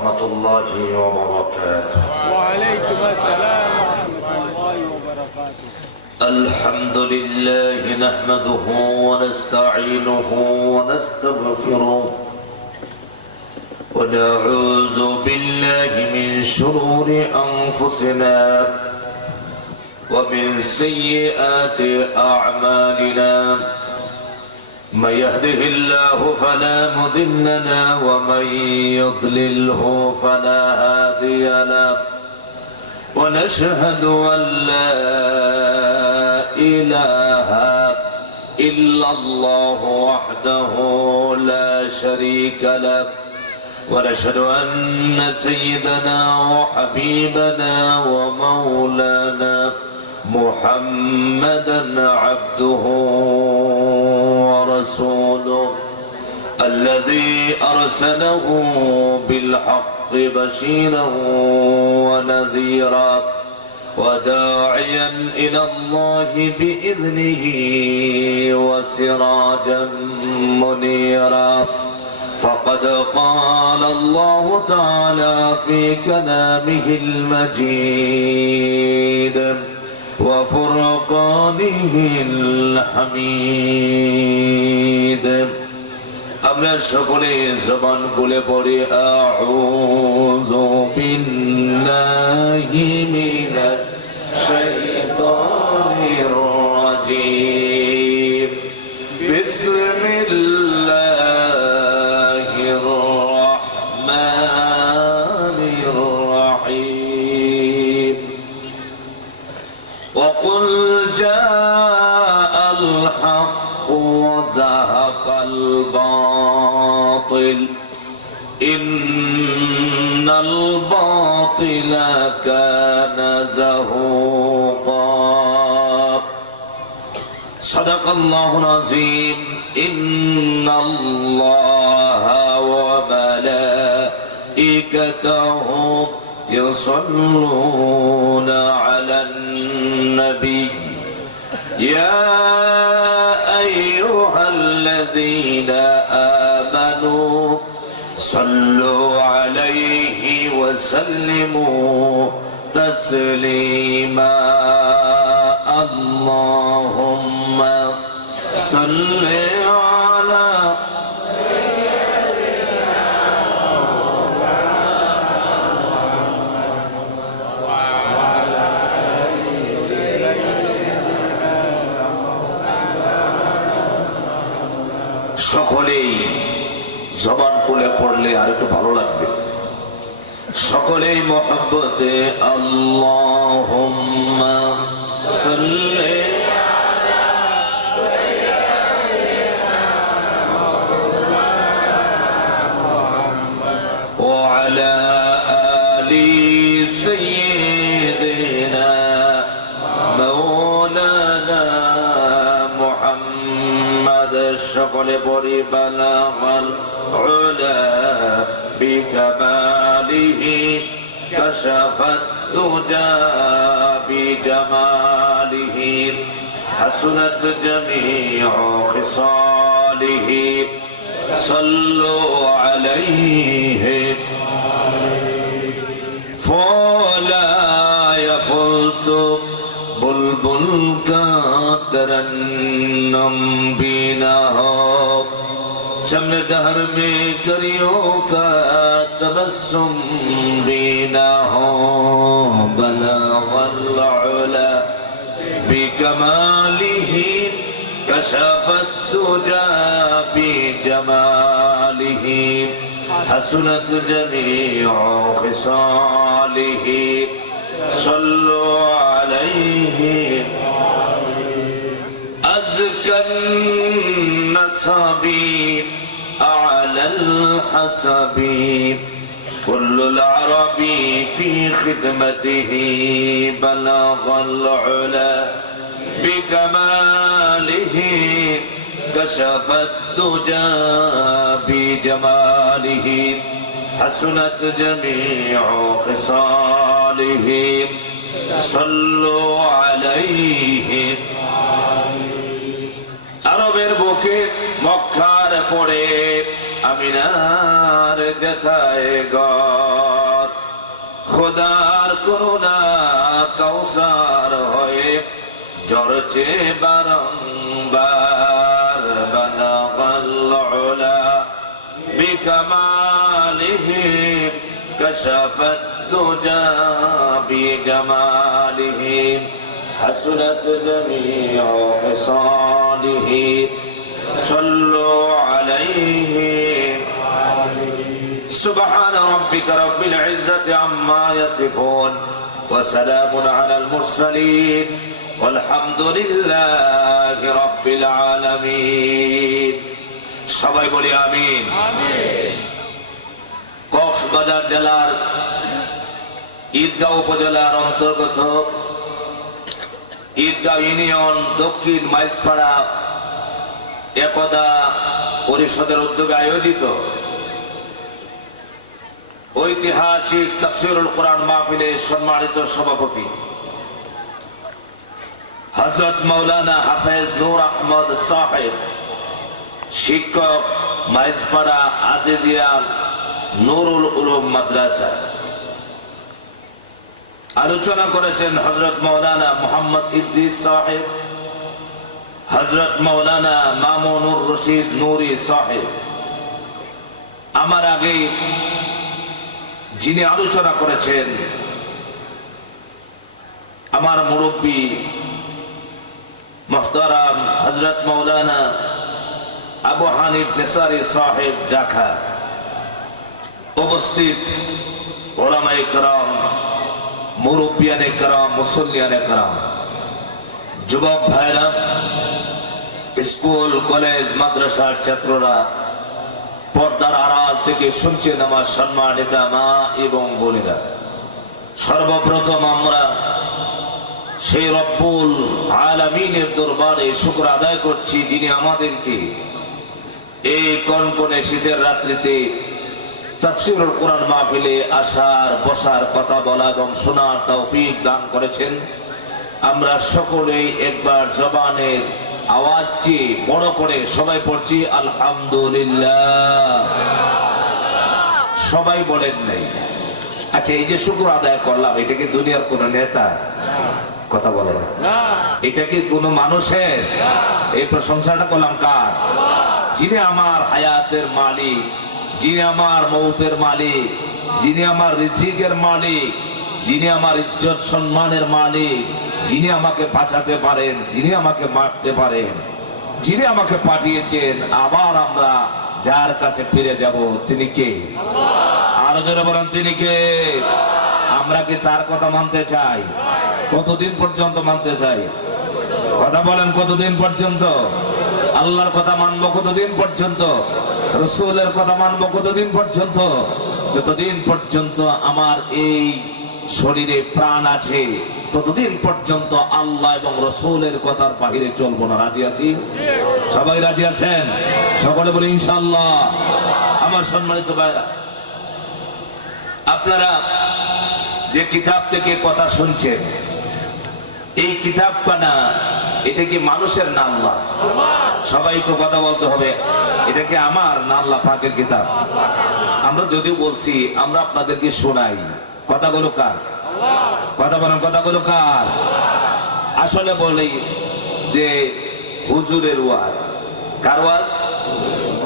ورحمة الله وبركاته. وعليكم السلام ورحمة الله وبركاته. الحمد لله نحمده ونستعينه ونستغفره ونعوذ بالله من شرور أنفسنا ومن سيئات أعمالنا من يهده الله فلا مضل له ومن يضلله فلا هادي له ونشهد أن لا إله إلا الله وحده لا شريك له ونشهد أن سيدنا وحبيبنا ومولانا محمدا عبده ورسوله الذي أرسله بالحق بشيرا ونذيرا وداعيا إلى الله بإذنه وسراجا منيرا فقد قال الله تعالى في كلامه المجيد وفرقانه الحميد আমরা সকলে জবান খুলে পড়ি আউযু বিল্লাহি মিনাশ শাইতানির রাজীম বিসমিল্লাহির রাহমানির রাহিম ওয়া কুল জাআল হাক্ক ওয়া যাহাকাল বাতিল ইন্নাল বাতিলা কানা যাহুকা সাদাকাল্লাহুল আযীম ইন্নাল্লাহা ওয়া মালাইকাতাহু ইউসাল্লুনা আলান নবী ইয়া আইয়ুহাল্লাযীনা আমানু সাল্লু আলাইহি ওয়া সাল্লিমু তাসলিমা আল্লাহুম্মা সাল্লি আলা সকলেই জবান খুলে পড়লে আর একটু ভালো লাগবে সকলেই মহব্বতে আল্লাহুম্মা সাল্লি আলা সাইয়্যিদিনা মুহাম্মদ ওয়া আলা আলি সাইয়্যিদিনা মাওলানা মুহাম্মদ সকলে পড়ি বালাগাল উলা بكماله كشف الدجى بجماله حسنت جميع خصاله صلوا عليه فلا يفلت بلبل كترنم بناه شمن دهر میں کریوں کا تبسم بینا ہو بلغ العلا بکمالہ کشف الدجى بجمالہ حسنت جميع خصاله صلوا عليه أزكى النسب أعلى الحسب كل العرب في خدمته بلغ العلا بكماله كشف الدجى بجماله حسنت جميع خصاله صلوا عليه আরবের বুকে মক্কার পড়ে আমিনার যেথায় গো খোদার করুণা কাউসার হয়ে জরচে বারংবার বানাগাল উলা বিকামালিহি কাশাফাত দুজা বিজামালিহি হাসনাত জামিউ খিসালিহি সাল্লু আলাইহি سبحان ربك رب العزة عما يصفون وسلام على المرسلين والحمد لله رب العالمين সবাই বলি আমিন আমিন কক্সবাজার জেলার ঈদগাঁও উপজেলার অন্তর্গত ঈদগাঁও ইউনিয়ন দক্ষিণ মাইজপাড়া একদা পরিষদের উদ্যোগে আয়োজিত ঐতিহাসিক তাফসীরুল কোরআন মাহফিলের সম্মানিত সভাপতি হযরত মাওলানা হাফেজ নূর আহমদ সাহেব, শিক্ষক মাইজপাড়া আজিজিয়া নুরুল উলুম মাদ্রাসা, আলোচনা করেছেন হযরত মাওলানা মুহাম্মদ ইদ্রিস সাহেব, হযরত মাওলানা মামুনুর রশিদ নুরি সাহেব। আমার আগে যিনি আলোচনা করেছেন আমার মুরব্বী মুহতারাম হযরত মাওলানা আবু হানিফ নেসারি সাহেব ঢাকা। উপস্থিত উলামায়ে কেরাম, মুরব্বিয়ানে কেরাম, মুসল্লিয়ানে কেরাম, যুবক ভাইরা, স্কুল কলেজ মাদ্রাসার ছাত্ররা, পর্দার আড়াল থেকে শুনছেন আমার সম্মানিত মা এবং বোনেরা, সর্বপ্রথম আমরা সেই রব্বুল আলামিনের দরবারে শুকর আদায় করছি, যিনি আমাদেরকে এই কনকনে শীতের রাত্রিতে তাফসীরুল কোরআন মাহফিলে আসার, বসার, কথা বলা এবং শোনার তৌফিক দান করেছেন। আমরা সকলেই একবার জবানের আওয়াজটি বড় করে সবাই পড়ছি আলহামদুলিল্লাহ। সবাই বলেন নাই? আচ্ছা, এই যে শুকর আদায় করলাম, এটা কি দুনিয়ার কোন নেতা? কথা বলে না। এটা কি কোন মানুষের? এই প্রশংসাটা করলাম কার? যিনি আমার হায়াতের মালিক, যিনি আমার মৌতের মালিক, যিনি আমার রিজিকের মালিক, যিনি আমার ইজ্জত সম্মানের মালিক, যিনি আমাকে বাঁচাতে পারেন, যিনি আমাকে মারতে পারেন, যিনি আমাকে পাঠিয়েছেন আবার আমরা যার কাছে ফিরে যাব, তিনি কে? আরো জোরে বলেন, তিনি কে? আমরা কি তার কথা মানতে চাই? কতদিন পর্যন্ত মানতে চাই? কথা বলেন, কতদিন পর্যন্ত? আল্লাহর কথা মানবো কতদিন পর্যন্ত? রাসূলের কথা মানবো কতদিন পর্যন্ত? যতদিন পর্যন্ত আমার এই শরীরে প্রাণ আছে ততদিন পর্যন্ত আল্লাহ এবং রাসূলের কথার বাহিরে চলবো না। রাজি আছি? সবাই রাজি আছেন? সকলে বলি ইনশাআল্লাহ। আমার সম্মানিত ভাইরা, আপনারা যে কিতাব থেকে কথা শুনছেন, এই কিতাব কানা, এটা কি মানুষের না আল্লাহ? সবাই একটু কথা বলতে হবে, এটা কি আমার না আল্লাহ পাকের কিতাব? আমরা যদিও বলছি, আমরা আপনাদেরকে শোনাই, কথাগুলো কার? কথা বলেন, কথাগুলো কার? আসলে বলি যে হুজুরের ওয়াজ। কার ওয়াজ?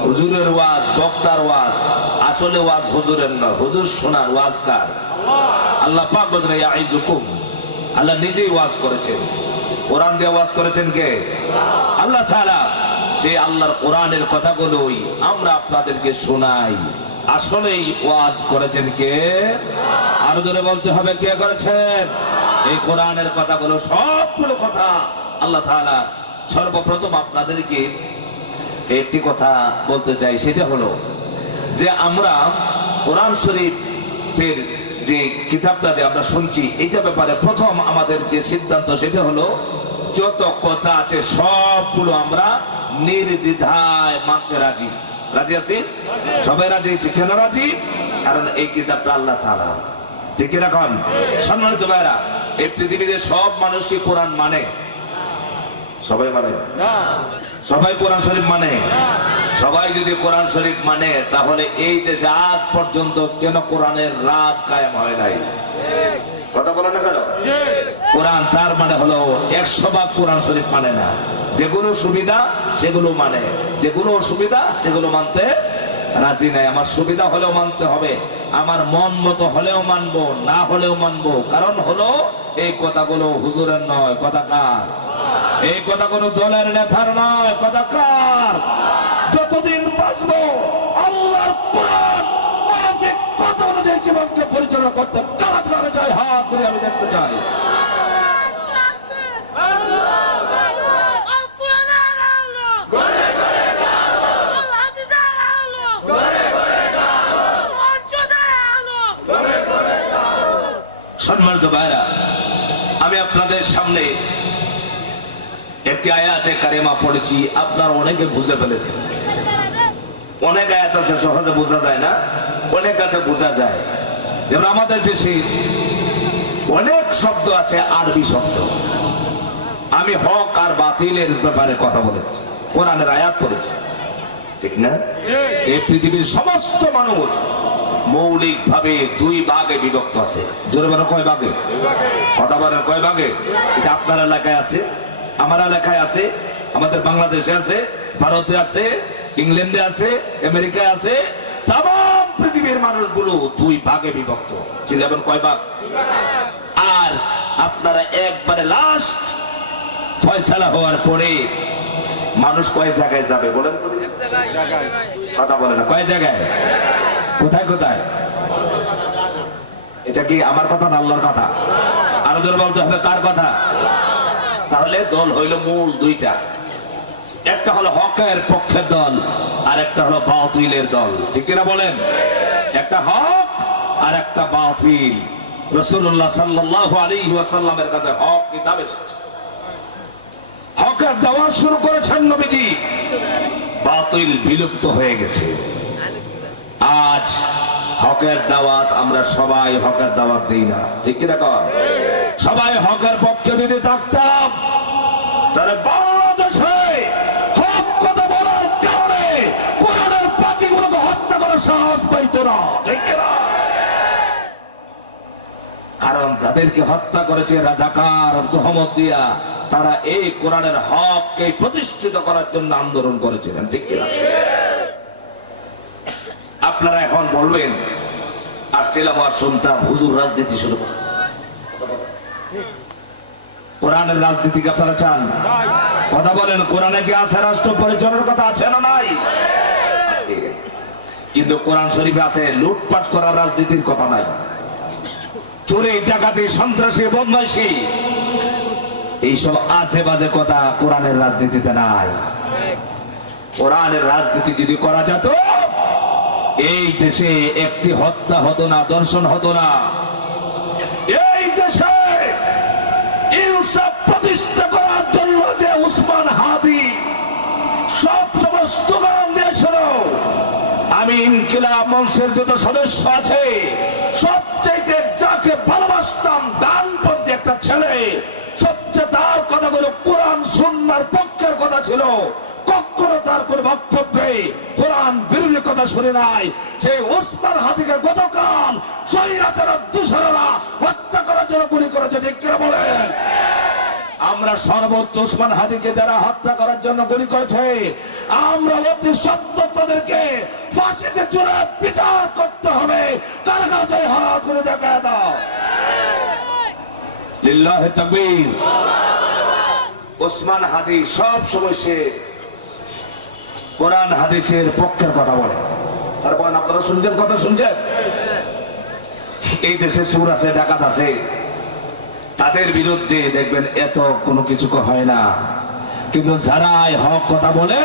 হুজুরের ওয়াজ, বক্তার ওয়াজ। আসলে ওয়াজ হুজুরের নয়, হুজুর শোনার ওয়াজ কার? আল্লাহ পাক বলেন ইয়াইযুকুম, আল্লাহ নিজেই ওয়াজ করেছেন। কোরআন দিয়ে ওয়াজ করেছেন কে? আল্লাহ তাআলা। সেই আল্লাহর কোরআনের কথাগুলোই আমরা আপনাদেরকে শোনাই। আসলেই ওয়াজ করেছেন কে? আরো জোরে বলতে হবে, কে করেছেন? এই কোরআনের কথাগুলো, সবগুলো কথা আল্লাহ তাআলা। সর্বপ্রথম আপনাদেরকে একটি কথা বলতে চাই, সেটা হলো যে আমরা কোরআন শরীফের যে কিতাবটা যে আমরা শুনছি, এইটা ব্যাপারে প্রথম আমাদের যে সিদ্ধান্ত, সেটা হলো যত কথা আছে সবগুলো আমরা নির্দ্বিধায় মানতে রাজি। রাজি আছি? সবাই রাজি আছি। কেন রাজি? কারণ এই কিতাবটা আল্লাহ তাআলা। ঠিক কিনা কোন? সম্মানিত ভাইরা, এই পৃথিবীতে সব মানুষ কি কোরআন মানে? সবাই মানে না। সবাই কোরআন শরীফ মানে? সবাই যদি কোরআন শরীফ মানে, তাহলে এই দেশে আজ পর্যন্ত কেন কোরআনের রাজ কায়েম হয় নাই? কথা বলে না কেন? কোরআন তার মানে হলো 100 কোরআন শরীফ মানে না। যেগুলো সুবিধা সেগুলো মানে, যেগুলো অসুবিধা সেগুলো মানতে রাজি নাই। আমার সুবিধা হলেও মানতে হবে, আমার মন মতো হলেও মানবো, না হলেও মানবো। কারণ হলো এই কথাগুলো হুজুরের নয়, কথা কার? এই কথা কোনো দলের নেতার নয়, কথা কার? যতদিন বাঁচবো আল্লাহর কোরআন মাফিক কথা অনুযায়ী জীবনকে পরিচালনা করতে কারা কারা চাই, হাত ধরে আমি দেখতে চাই। সম্মানিত ভাইরা, আমি আপনাদের সামনে একটি আয়াতে কারিমা পড়েছি, আপনারা অনেকে বুঝে ফেলেছেন। অনেক আয়াত আছে সহজে বোঝা যায় না, অনেক আছে বোঝা যায়। যেমন আমাদের দেশে অনেক শব্দ আছে আরবি শব্দ। আমি হক আর বাতিলের ব্যাপারে কথা বলেছি, কোরআনের আয়াত পড়েছি, ঠিক না? এই পৃথিবীর সমস্ত মানুষ মৌলিক ভাবে 2 ভাগে বিভক্ত আছে। জোরে বলেন কয় ভাগে? কথা বলেন কয় ভাগে? এটা আপনার এলাকায় আছে, আমার এলাকায় আছে, আমাদের বাংলাদেশে আছে, ভারতে আছে, ইংল্যান্ডে আছে, আমেরিকায় আছে। তাম পৃথিবীর মানুষগুলো 2 ভাগে বিভক্ত। চিন্তাবেন কয় ভাগ? আর আপনারা একবারে লাস্ট ফয়সালা হওয়ার পরে মানুষ কয় জায়গায় যাবে বলেন তো? কথা বলে না, কয় জায়গায়? কোথায় কোথায়? এটা কি আমার কথা না আল্লাহর কথা? আরো জোরে বলতে হবে কার কথা? তাহলে দল হইল মূল 2টা, একটা হলো হকের পক্ষের দল আর একটা হলো বাতিলের দল, ঠিক কিনা বলেন? একটা হক আর একটা বাতিল। রাসূলুল্লাহ সাল্লাল্লাহু আলাইহি ওয়াসাল্লামের কাছে হক কিতাব এসেছে, হকের দাওয়াত শুরু করেছেন নবীজি, বাতিল বিলুপ্ত হয়ে গেছে। আজ হকের দাওয়াত আমরা সবাই হকের দাওয়াত দিই না, ঠিক কিনা কর? সবাই হকের পক্ষে যদি থাকতাম তাহলে বাংলাদেশে হক কথা বলার কারণে কোরআনের পাখিগুলোকে হত্যা করার সাহস পাইতো না, ঠিক কিনা? কারণ যাদেরকে হত্যা করেছে রাজাকার তহমত দিয়া, তারা এই কোরআনের হককে প্রতিষ্ঠিত করার জন্য আন্দোলন করেছিলেন, ঠিক কিনা? আপনারা এখন বলবেন আসছিলাম আর শুনতাম হুজুর রাজনীতি শুরু করছে। কোরআনের রাজনীতিকে আপনারা চান? কথা বলেন, কোরআনে কি আছে রাষ্ট্র পরিচালনার কথা? আছে না নাই? আছে। কিন্তু কোরআন শরীফে আছে লুটপাট করার রাজনীতির কথা নাই, চোরে ডাকাতি সন্ত্রাসী বদমাইশি এইসব আজে বাজে কথা কোরআনের রাজনীতিতে নাই। কোরআনের রাজনীতি যদি করা যেত, এই দেশে একটি হত্যা হতো না, দর্শন হতো না। এই দেশে ইনসাফ প্রতিষ্ঠা করার জন্য যে উসমান হাদি সব সমস্ত গান দিয়েছিল, আমি ইনকিলাব মঞ্চের যত সদস্য আছে সবচাইতে যাকে ভালোবাসতাম ডানপন্থী একটা ছেলে, সবচেয়ে তার কথাগুলো কোরআন সুন্নাহর পক্ষের কথা ছিল। কখনো তার কোন বক্তব্যে কোরআন বিরোধী কথা শুনে নাই। সেই ওসমান হাদিকে গতকাল স্বৈরাচার দূষণরা হত্যা করার জন্য গুলি করেছে, ঠিক কিনা বলেন? আমরা সর্বোচ্চ ওসমান হাদিকে যারা হত্যা করার জন্য গুলি করেছে, আমরা অতি সত্ত্বর তাদেরকে ফাঁসিতে ঝুলিয়ে বিচার করতে হবে। কারা কারা চাই হাত করে দেখা দাও। লিল্লাহি তাকবীর। ওসমান হাদি সব সময় সে কোরআন হাদিসের পক্ষের কথা বলে। তারপর আপনারা শুনছেন, কথা শুনছেন? এই দেশে চোর আছে, ডাকাত আছে, তাদের বিরুদ্ধে দেখবেন এত কোনো কিছু হয় না। কিন্তু যারা হক কথা বলে,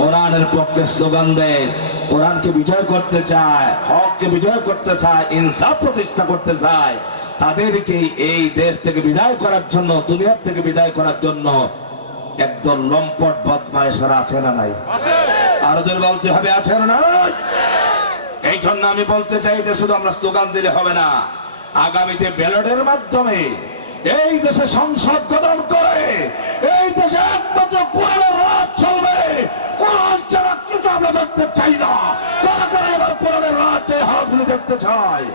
কোরআনের পক্ষে স্লোগান দেয়, কোরআনকে বিজয় করতে চায়, হককে বিজয় করতে চায়, ইনসাফ প্রতিষ্ঠা করতে চায়, তাদেরকে এই দেশ থেকে বিদায় করার জন্য, দুনিয়ার থেকে বিদায় করার জন্য একদল লম্পট বদমাইশেরা আছে না নাই? আরো জন বলতে হবে আছে না নাই? এই জন্য আমি বলতে চাই যে শুধু আমরা স্লোগান দিলে হবে না, আগামীতে ব্যালটের মাধ্যমে এই দেশে সংসদ গঠন করে এই দেশে একমাত্র কোরআনের রাজ চলবে। কোরআন ছাড়া আমরা দেখতে চাই না। কারা কারা এবার কোরআনের রাজ্যে হাতগুলি দেখতে চায়?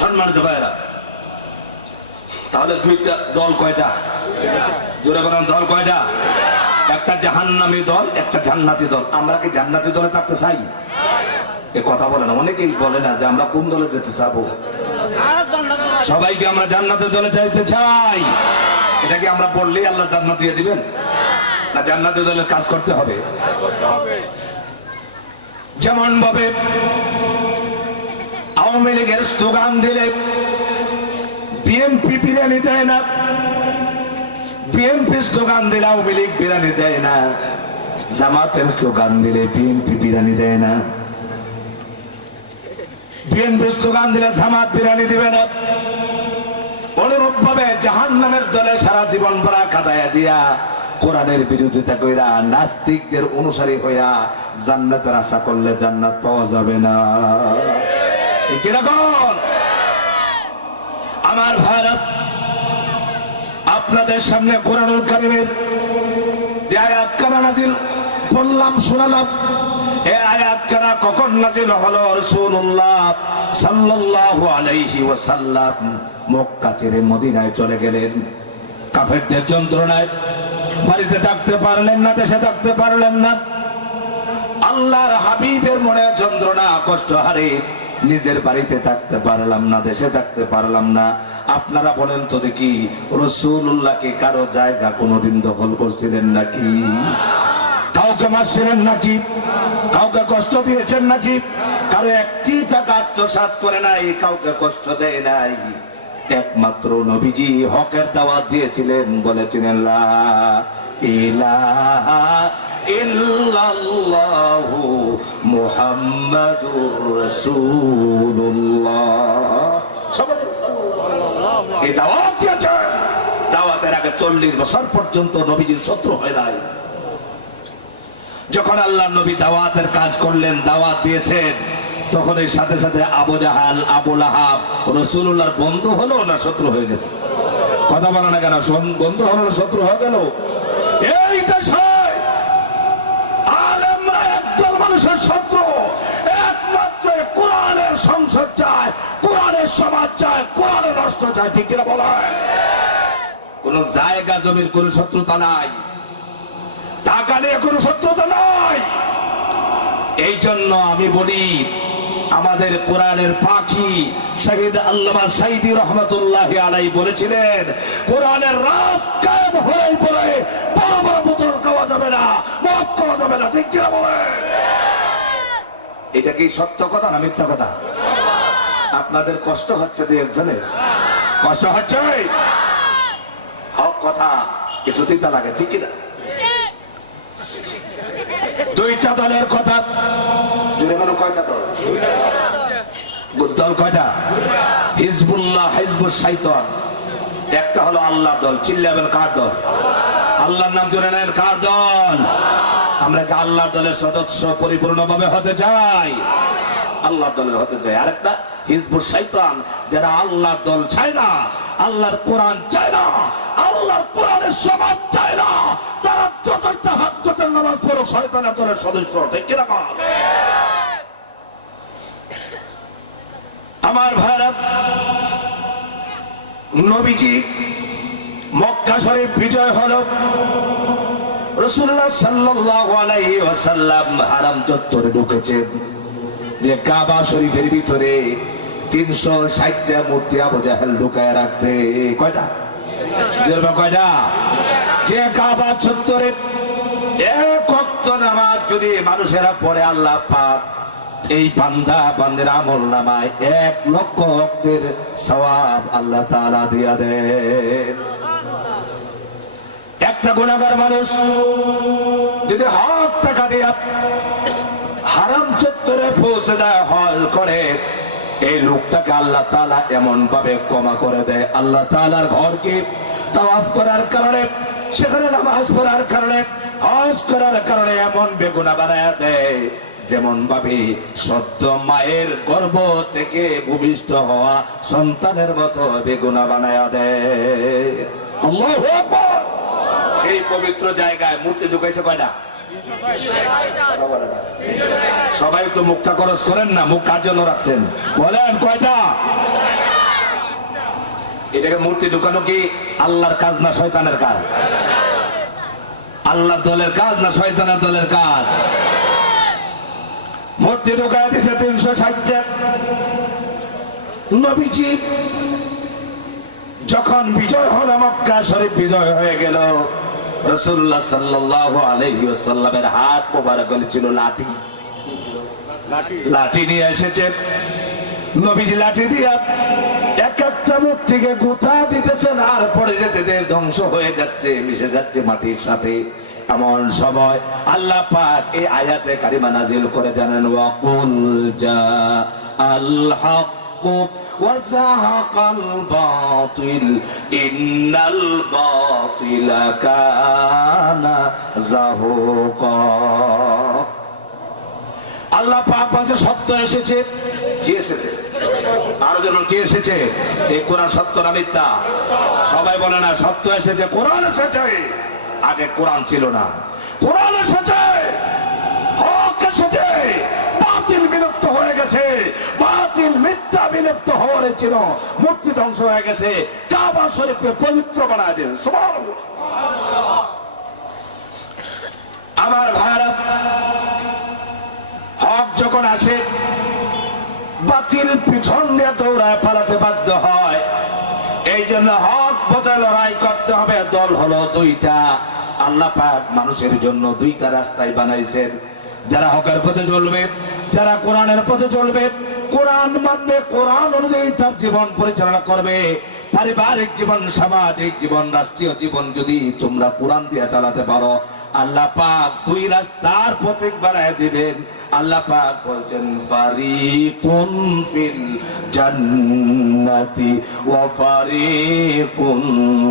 সম্মানিত ভাইরা, তাহলে দুইটা দল কয়টা? জোরে বলেন, দল কয়টা? একটা জাহান্নামী দল, একটা জান্নাতি দল। আমরা কি জান্নাতি দলে থাকতে চাই? এ কথা বলে না, অনেকেই বলে না যে আমরা কোন দলে যেতে চাবো। সবাইকে আমরা জান্নাতের দলে যাইতে চাই। এটা কি আমরা বললেই আল্লাহ জান্নাত দিয়ে দিবেন? না, জান্নাতের দলের কাজ করতে হবে। যেমন ভাবে আওয়ামী লীগের স্লোগান দিলে বিএনপি বিরিয়ানি দেয় না, বিএনপি স্লোগান দিলে আওয়ামী লীগ বিরিয়ানি দেয় না, জামাতের স্লোগান দিলে বিএনপি বিরিয়ানি দেয় না, বিএনপি স্লোগান দিলে জামাত বিরিয়ানি দিবে না। অনুরূপ ভাবে জাহান্নামের দলে সারা জীবন ভরা কাটাইয়া দিয়া কোরআনের বিরোধিতা কইরা নাস্তিকদের অনুসারী হইয়া জান্নাতের আশা করলে জান্নাত পাওয়া যাবে না। কিরকম? আমার ভাইরা, আপনাদের সামনে কোরআনুল কারীমের যে আয়াত কানা নাজিল বললাম, শোনালাম, এই আয়াত কানা কখন নাজিল হলো? রাসূলুল্লাহ সাল্লাল্লাহু আলাইহি ওয়াসাল্লাম মক্কা ছেড়ে মদিনায় চলে গেলেন। কাফেরদের যন্ত্রণায় বাড়িতে থাকতে পারলেন না, দেশে থাকতে পারলেন না। আল্লাহর হাবিবের মনে যন্ত্রণা, কষ্ট হারে নিজের বাড়িতে থাকতে পারলাম না, দেশে থাকতে পারলাম না। আপনারা বলেন তো দেখি, রাসূলুল্লাহকে কারো জায়গা কোনোদিন দখল করছিলেন নাকি? কাউকে মারছিলেন নাকি? কাউকে কষ্ট দিয়েছেন নাকি? কারো একটি টাকা আত্মসাৎ করে নাই, কাউকে কষ্ট দেয় নাই। একমাত্র নবীজি হকের দাওয়াত দিয়েছিলেন, বলেছিলেন লা ইলাহা ইল্লাল্লাহু মুহাম্মাদুর রাসূলুল্লাহ। এই দাওয়াত দিয়েছেন। দাওয়াতের আগে 40 বছর পর্যন্ত নবীজির শত্রু হয় নাই। যখন আল্লাহর নবী দাওয়াতের কাজ করলেন, দাওয়াত দিয়েছেন, তখন এর সাথে সাথে আবু জাহাল, আবু লাহাব রাসূলুল্লাহর বন্ধু হলো না শত্রু হয়ে গেছে? কথা বলে না কেন? বন্ধু হলো না শত্রু হয়ে গেল? এই দেশে আলেমরা একদল মানুষের শত্রু, একমাত্র কোরআনের সংসদ চায়, কোরআনের সমাজ চায়, কোরআনের রাষ্ট্র চায়। ঠিক কিনা বলে? কোন জায়গা জমির কোন শত্রুতা নাই, টাকা নিয়ে কোন শত্রুতা নাই। এই জন্য আমি বলি, আমাদের কোরআনের পাখি শহীদ আল্লামা সাইদি রহমাতুল্লাহি আলাইহি বলেছিলেন, কোরআনের রাজ কায়েম হলেই পরে বড় বড় বোতল খাওয়া যাবে না, মদ খাওয়া যাবে না। ঠিক কিনা বলে? এটা কি সত্য কথা না মিথ্যা কথা? আপনাদের কষ্ট হচ্ছে, দুই একজনের কষ্ট হচ্ছে। হক কথা কিছু তিতা লাগে, ঠিক কিনা? দুইটা দলের কথা জুড়ে মানে কয়টা দল? দল কয়টা? হিজবুল্লাহ, হিজবুশ শাইতান। একটা হলো আল্লাহর দল। চিল্লাবেন কার দল? আল্লাহর নাম জুড়ে নেন, কার দল? আমরা কি আল্লাহর দলের সদস্য পরিপূর্ণভাবে হতে চাই? আল্লাহর দলের হতে চাই। আরেকটা হিজবুশ শাইতান, যারা আল্লাহর দল চায় না, আল্লাহর কোরআন চায় না, আল্লাহর কোরআনের সমাজ চায় না, তারা যতই তাহাজ্জুদের নামাজ পড়ুক শয়তানের দলের সদস্য। ঠিক কি রকম? আমার ভাইরা, নবীজি মক্কা শরীফ বিজয় হলো, রাসূলুল্লাহ সাল্লাল্লাহু আলাইহি ওয়াসাল্লাম হারাম চত্বরে ঢুকেছেন। যে কাবা শরীফের ভিতরে 360টা মূর্তি আবু জাহেল ঢুকায় রাখছে। কয়টা? কয়টা? যে কাবা চত্বরে এক ওয়াক্ত নামাজ যদি মানুষেরা পড়ে, আল্লাহ পাক এই বান্দা বান্দির আমল নামায় 1 লক্ষ ওয়াক্তের সওয়াব আল্লাহ তাআলা দিয়া দেন। একটা গুনাহগার মানুষ যদি হক টাকা দিয়া হারাম চত্বরে পৌঁছে যায়, হজ করে, এই লোকটাকে আল্লাহ তাআলা এমন ভাবে ক্ষমা করে দেয়। আল্লাহ তাআলার ঘরকে তাওয়াফ করার কারণে, সেখানে নামাজ পড়ার কারণে, হজ করার কারণে এমন বেগুনা বানায় দেয় যেমন ভাবে সদ্য মায়ের গর্ভ থেকে ভূমিষ্ঠ হওয়া সন্তানের মতো বেগুনা বানায় দেয়। আল্লাহু আকবার। সেই পবিত্র জায়গায় মূর্তি ঢুকাইছে কয়টা? সবাই তো মুখটা খরচ করেন না, মুখ কার জন্য রাখছেন বলেন কয়টা? এটাকে মূর্তি ঢুকানো কি আল্লাহর কাজ না শয়তানের কাজ? আল্লাহর দলের কাজ না শয়তানের দলের কাজ? মূর্তি ঢুকায় দিছে 360টা। নবীজি যখন বিজয় হলো, মক্কা শরীফ বিজয় হয়ে গেল, রাসূলুল্লাহ সাল্লাল্লাহু আলাইহি ওয়াসাল্লামের হাত মোবারক ছিল লাঠি। লাঠি নিয়ে এসেছে। নবীজি লাঠি দিয়া এক একটা মূর্তিকে গুঁথা দিতেছেন, আর পড়ে যেতে যেতে ধ্বংস হয়ে যাচ্ছে, মিশে যাচ্ছে মাটির সাথে। এমন সময় আল্লাহ পাক এই আয়াতে কারিমা নাজিল করে জানেন, ওয়াকুল জা আল হাক্কু ওয়া যাহাকাল বাতিল ইন্নাল বাতিলা কানা যাহুকা। আল্লাহ পাক বলছে সত্য এসেছে। কি এসেছে? আরো যেন কি এসেছে? এই কোরআন সত্য না মিথ্যা? সবাই বলে না সত্য এসেছে, কোরআন এসেছে। আগে কোরআন ছিল না, কোরআন এসেছে, হক এসেছে, বাতিল বিলুপ্ত হয়ে গেছে। বাতিল মিথ্যা বিলুপ্ত হওয়ার ছিল, মূর্তি ধ্বংস হয়ে গেছে, কাবা শরীফকে পবিত্র বানায় দিয়েছে। সুবহানাল্লাহ। আমার ভাইরা, হক যখন আসে বাতিল পিছন দিয়ে দৌড়ায় পালাতে বাধ্য হয়। এই জন্য হক পথে লড়াই করতে হবে। দল হলো দুইটা। আল্লাহ পাক মানুষের জন্য দুইটা রাস্তায় বানাইছেন। যারা হকের পথে চলবে, যারা কোরআনের পথে চলবে, কোরআন মানবে, কোরআন অনুযায়ী তার জীবন পরিচালনা করবে। পারিবারিক জীবন, সামাজিক জীবন, রাষ্ট্রীয় জীবন যদি তোমরা কোরআন দিয়ে চালাতে পারো, আল্লাহ পাক দুই রাস্তার প্রতীক বানায় দিবেন। আল্লাহ পাক বলছেন, ফারিকুন ফিল জান্নাতি ওয়া ফারিকুন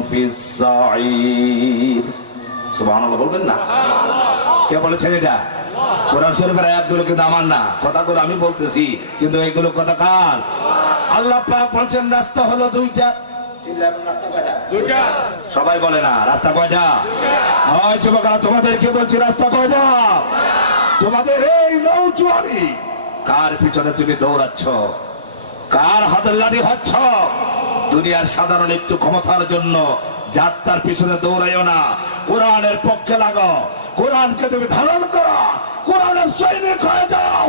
ফিস সাঈর। সুবহানাল্লাহ বলবেন না? কে বলেছেন এটা? কোরআন শরীফের আয়াতগুলো কিন্তু আমার না, কথাগুলো আমি বলতেছি, কিন্তু এইগুলো কথা কার? আল্লাহ পাক বলছেন রাস্তা হলো দুইটা। সবাই বলে না রাস্তা কয়টা? হয় যুবকরা, তোমাদেরকে বলছি রাস্তা কয়টা? তোমাদের এই নৌজোয়ানি, কার পিছনে তুমি দৌড়াচ্ছ? কার হাতের লাঠি হচ্ছ? দুনিয়ার সাধারণ একটু ক্ষমতার জন্য যাত্রার পিছনে দৌড়াইও না, কোরআনের পক্ষে লাগো। কোরআনকে তুমি ধারণ করো, কোরআনের সৈনিক হয়ে যাও।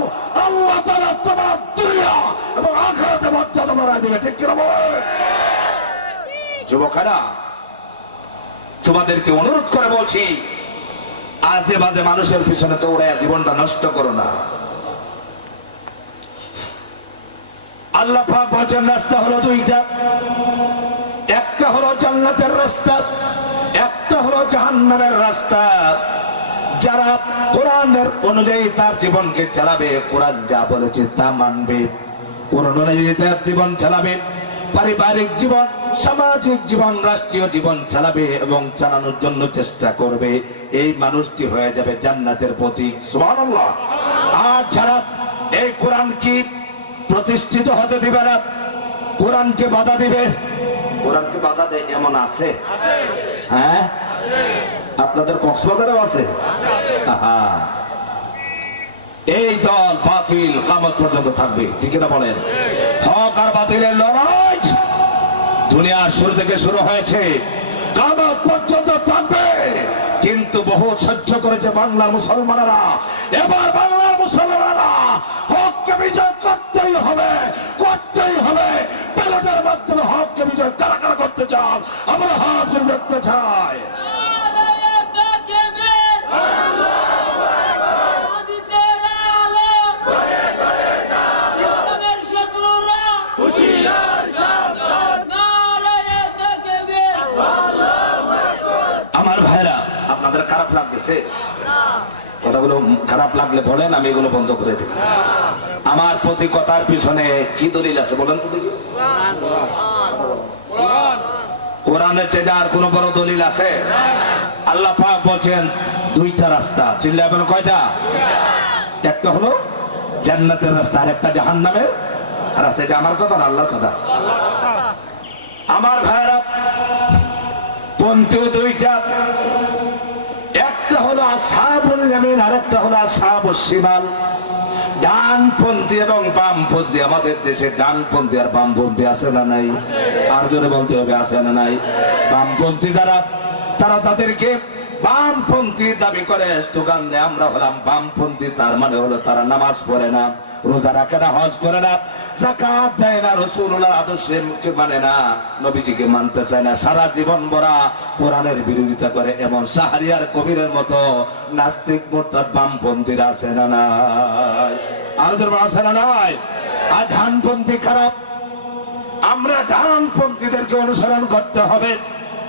আল্লাহ তাআলা তোমার দুনিয়া এবং আখিরাতে মর্যাদা বাড়ায় দিবে। ঠিক কি না বল? যুবকেরা, তোমাদেরকে অনুরোধ করে বলছি, আজে বাজে মানুষের পিছনে দৌড়াইয়া জীবনটা নষ্ট করো না। আল্লাহ পাক বলেন রাস্তা হলো দুইটা। একটা হলো জান্নাতের রাস্তা, একটা হলো জাহান্নামের রাস্তা। যারা কোরআনের অনুযায়ী তার জীবনকে চালাবে, কোরআন যা বলেছে তা মানবে, কোরআন অনুযায়ী তার জীবন চালাবে, পারিবারিক জীবন, সামাজিক জীবন, রাষ্ট্রীয় জীবন চালাবে এবং চালানোর জন্য চেষ্টা করবে, এই মানুষটি হয়ে যাবে জান্নাতের প্রতীক। সুবহানাল্লাহ। আর যারা এই কোরআন কি প্রতিষ্ঠিত হতে দিবে না, কোরআনকে বাধা দিবে, কোরআনকে বাধা দেয় এমন আছে? হ্যাঁ, আপনাদের কক্সবাজারেও আছে। আহা, এই দল বাতিল কিয়ামত পর্যন্ত থাকবে। ঠিক না বলেন? হক আর বাতিলের লড়াই দুনিয়ার শুরু থেকে শুরু হয়েছে, কিয়ামত পর্যন্ত থাকবে। কিন্তু বহু সহ্য করেছে বাংলার মুসলমানেরা। এবার বাংলার মুসলমানেরা হককে বিজয় করতেই হবে, করতেই হবে। ব্যালটের মাধ্যমে হককে বিজয় কারা কারা করতে চান, আমরা হাত করে দেখতে চাই। আমার ভাইরা, আপনাদের খারাপ লাগতেছে? কথাগুলো খারাপ লাগলে বলেন, আমি এগুলো বন্ধ করে দিই। আমার প্রতি কথার পিছনে কি দলিল আছে বলেন তো দেখি? কোরআনের চেয়ে আর কোন বড় দলিল আছে? আল্লাহ পাক বলেন দুইটা রাস্তা, চিল্লাবেন কয়টা? একটা হলো জান্নাতের রাস্তা, আর একটা জাহান্নামের রাস্তা। এটা আমার কথা না, আল্লাহর কথা। আমার ভাইরা, পন্থীও দুইটা, একটা হলো আসহাবুল ইয়ামিন, আর একটা হলো আসহাবুশ শিমাল। ডানপন্থী এবং বামপন্থী। আমাদের দেশে ডানপন্থী আর বামপন্থী আছে না নাই? আর জোরে বলতে হবে, আছে না নাই? বামপন্থী যারা, তারা তাদেরকে বামপন্থী দাবি করে, স্লোগান দেয় আমরা হলাম বামপন্থী। তার মানে হলো তারা নামাজ পড়ে না, রোজা রাখে না, হজ করে না, যাকাত দেয় না, রাসূলুল্লাহ আদর্শকে মানে না, নবীজিকে মানতে চায় না, সারা জীবন ভরা কোরআনের বিরোধিতা করে। এমন শাহরিয়ার কবিরের মতো নাস্তিক মুরতাদ বামপন্থীরা আছে না নাই? আমাদের আছে না নাই? আর ডানপন্থী খারাপ, আমরা ডানপন্থীদেরকে অনুসরণ করতে হবে।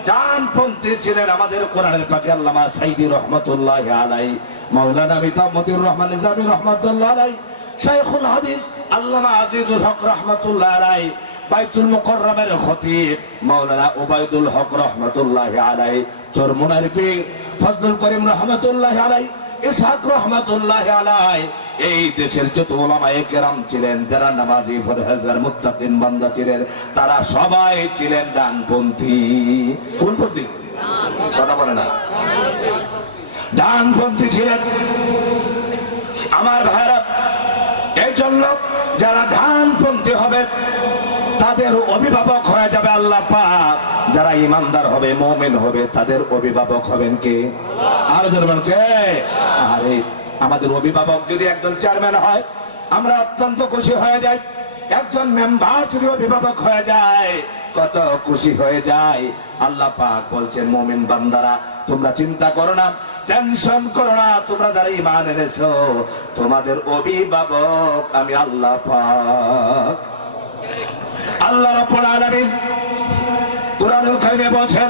ডানপন্থী ছিলেন আমাদের কোরআনের পাকে আল্লামা সাইদি রহমাতুল্লাহি আলাইহি, মাওলানা মিতামতিউর রহমান নিজামী রহমাতুল্লাহি আলাইহি, শাইখুল হাদিস আল্লামা আজিজুল হক রহমাতুল্লাহি আলাইহি, বাইতুল মুকাররমের খতিব মাওলানা উবাইদুল হক রহমাতুল্লাহি আলাইহি, চরমুনার পীর ফজলুল করিম রহমাতুল্লাহি আলাইহি, ইসহাক রহমাতুল্লাহি আলাইহি। এই দেশের যত উলামায়ে কেরাম ছিলেন, যারা নামাজি ফরহেজগার মুত্তাকিন বান্দা ছিলেন, তারা সবাই ছিলেন ডানপন্থী। কোন পন্থী? কথা বলে না। ডানপন্থী ছিলেন আমার ভাইরা। এই জন্য যারা ডানপন্থী হবে তাদের অভিভাবক হয়ে যাবে আল্লাহ পাক। যারা ইমানদার হবে, মুমিন হবে, তাদের অভিভাবক হবেন কে? আর ধরবেন কে? আরে আমাদের অভিভাবক যদি একজন চেয়ারম্যান হয়, আমরা অত্যন্ত খুশি হয়ে যাই। একজন মেম্বার যদি অভিভাবক হয়ে যায়, কত খুশি হয়ে যায়। আল্লাহ পাক বলছেন, মুমিন বান্দারা তোমরা চিন্তা করো না, টেনশন করো না, তোমরা যারা ঈমান এনেছো তোমাদের অভিভাবক আমি আল্লাহ পাক। আল্লাহ রাব্বুল আলামিন কুরআনুল কারীমে বলেন,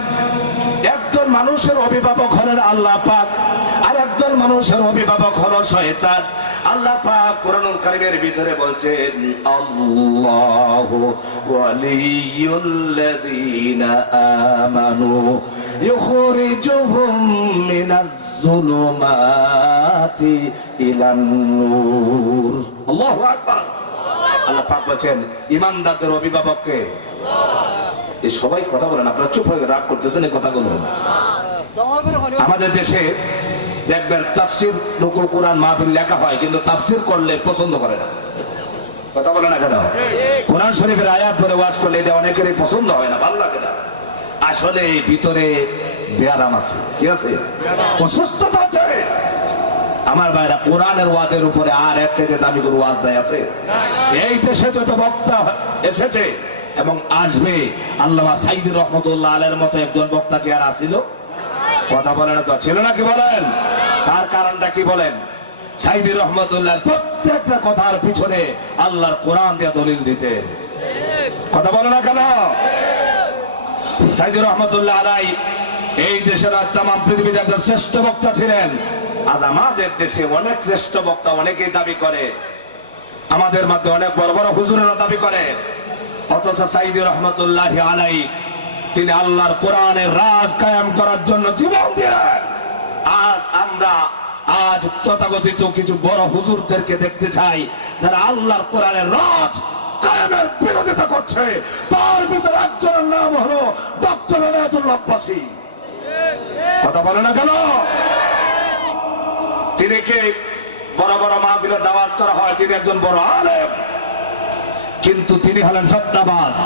একজন মানুষের অভিভাবক হলেন আল্লাহ পাক, আর একজন মানুষের অভিভাবক হলো শয়তান। আল্লাহ পাক কুরআনুল কারীমের ভিতরে বলছেন, আল্লাহু ওয়ালিয়ুল্লাযীনা আমানু ইউখরিজুহুম মিনাজ যুলুমাতি ইলান নূর। আল্লাহু আকবার। আল্লাহ পাক বলেন ঈমানদারদের অভিভাবককে। এই সবাই কথা বলেন, আপনারা চুপ হয়ে রাগ করতেছেন এই কথাগুলো। আমাদের দেশে দেখবেন তাফসীর নকুল কোরআন মাহফিল লেখা হয়, কিন্তু তাফসীর করলে পছন্দ করে না। কথা বলে না কেন? কোরআন শরীফের আয়াত বলে ওয়াজ করলে এটা অনেকেরই পছন্দ হয় না, ভালো লাগে না। আসলে ভিতরে ব্যারাম আছে। কি আছে? অসুস্থতা আছে। আমার ভাইরা, কোরআনের ওয়াজের উপরে আর এর চাইতে দামি করে ওয়াজ দেয় আছে? এই দেশে যত বক্তা এসেছে এবং আসবে, আল্লামা সাইদি রহমাতুল্লাহ আলাইহির মতো একজন বক্তা কি আর আসিল? কথা বলে না তো, ছিল নাকি বলেন? তার কারণটা কি বলেন? সাইদি রহমাতুল্লাহ প্রত্যেকটা কথার পিছনে আল্লাহর কোরআন দিয়ে দলিল দিতেন। কথা বলে না কেন? সাইদি রহমাতুল্লাহ আলাইহি এই দেশের তাম পৃথিবীর একজন শ্রেষ্ঠ বক্তা ছিলেন। আজ আমাদের দেশে অনেক শ্রেষ্ঠ বক্তা অনেকেই দাবি করে, আমাদের মধ্যে অনেক বড় বড় হুজুরেরা দাবি করে, অথচ সাইদি রহমাতুল্লাহি আলাইহি তিনি আল্লাহর কোরআনের রাজ কায়েম করার জন্য জীবন দিলেন। আজ আমরা তথাকথিত কিছু বড় হুজুরদেরকে দেখতে চাই যারা আল্লাহর কোরআনের রাজ কায়েমের বিরোধিতা করছে। তার ভিতরে একজনের নাম হলো ডক্টর এনায়েতুল্লাহ আব্বাসী। কথা বলে না কেন? তিনি কে? বড় বড় মাহফিলে দাওয়াত করা হয়, তিনি একজন বড় আলেম, কিন্তু তিনি হলেন ফতনাবাজ।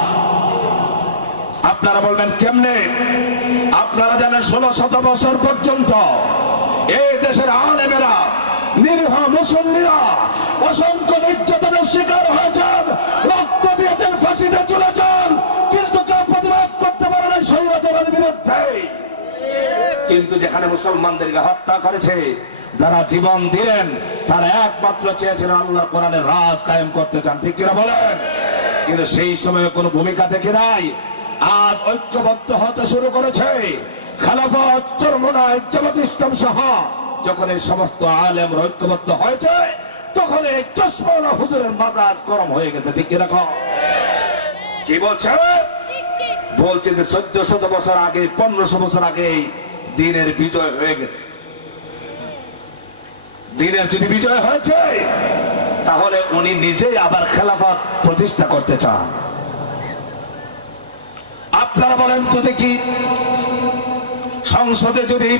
আপনারা বলবেন কেমনে? আপনারা জানেন 1600 বছর পর্যন্ত এই দেশের আলেমেরা, নিরীহ মুসল্লিরা অসংখ্য নির্যাতনের শিকার হয়েছেন, রক্ত দিয়েছেন, ফাঁসিতে চলেছেন, কিন্তু কেউ প্রতিবাদ করতে পারে না স্বৈরাচারের বিরুদ্ধে। কিন্তু যেখানে মুসলমানদেরকে হত্যা করেছে, যারা জীবন দিলেন, তারা একমাত্র চেয়েছিলেন আল্লাহর কোরআনের রাজ কায়েম করতে চান। ঠিক কিনা বলেন? কিন্তু সেই সময়ে কোনো ভূমিকা দেখে নাই। আজ ঐক্যবদ্ধ হতে শুরু করেছে খেলাফত, চরমোনাই, জামাত ইসলাম সহ। যখন এই সমস্ত আলেম ঐক্যবদ্ধ হয়েছে, তখন এই চশমাওয়ালা হুজুরের মাজাজ গরম হয়ে গেছে। ঠিক কিনা? কি বলছে? বলছে যে 1400 বছর আগে, 1500 বছর আগে দিনের বিজয় হয়ে গেছে। দিনের যদি বিজয় হয়েছে তাহলে উনি নিজেই আবার খেলাফত প্রতিষ্ঠা করতে চান। আপনারা বলেন তো দেখি, সংসদে যদি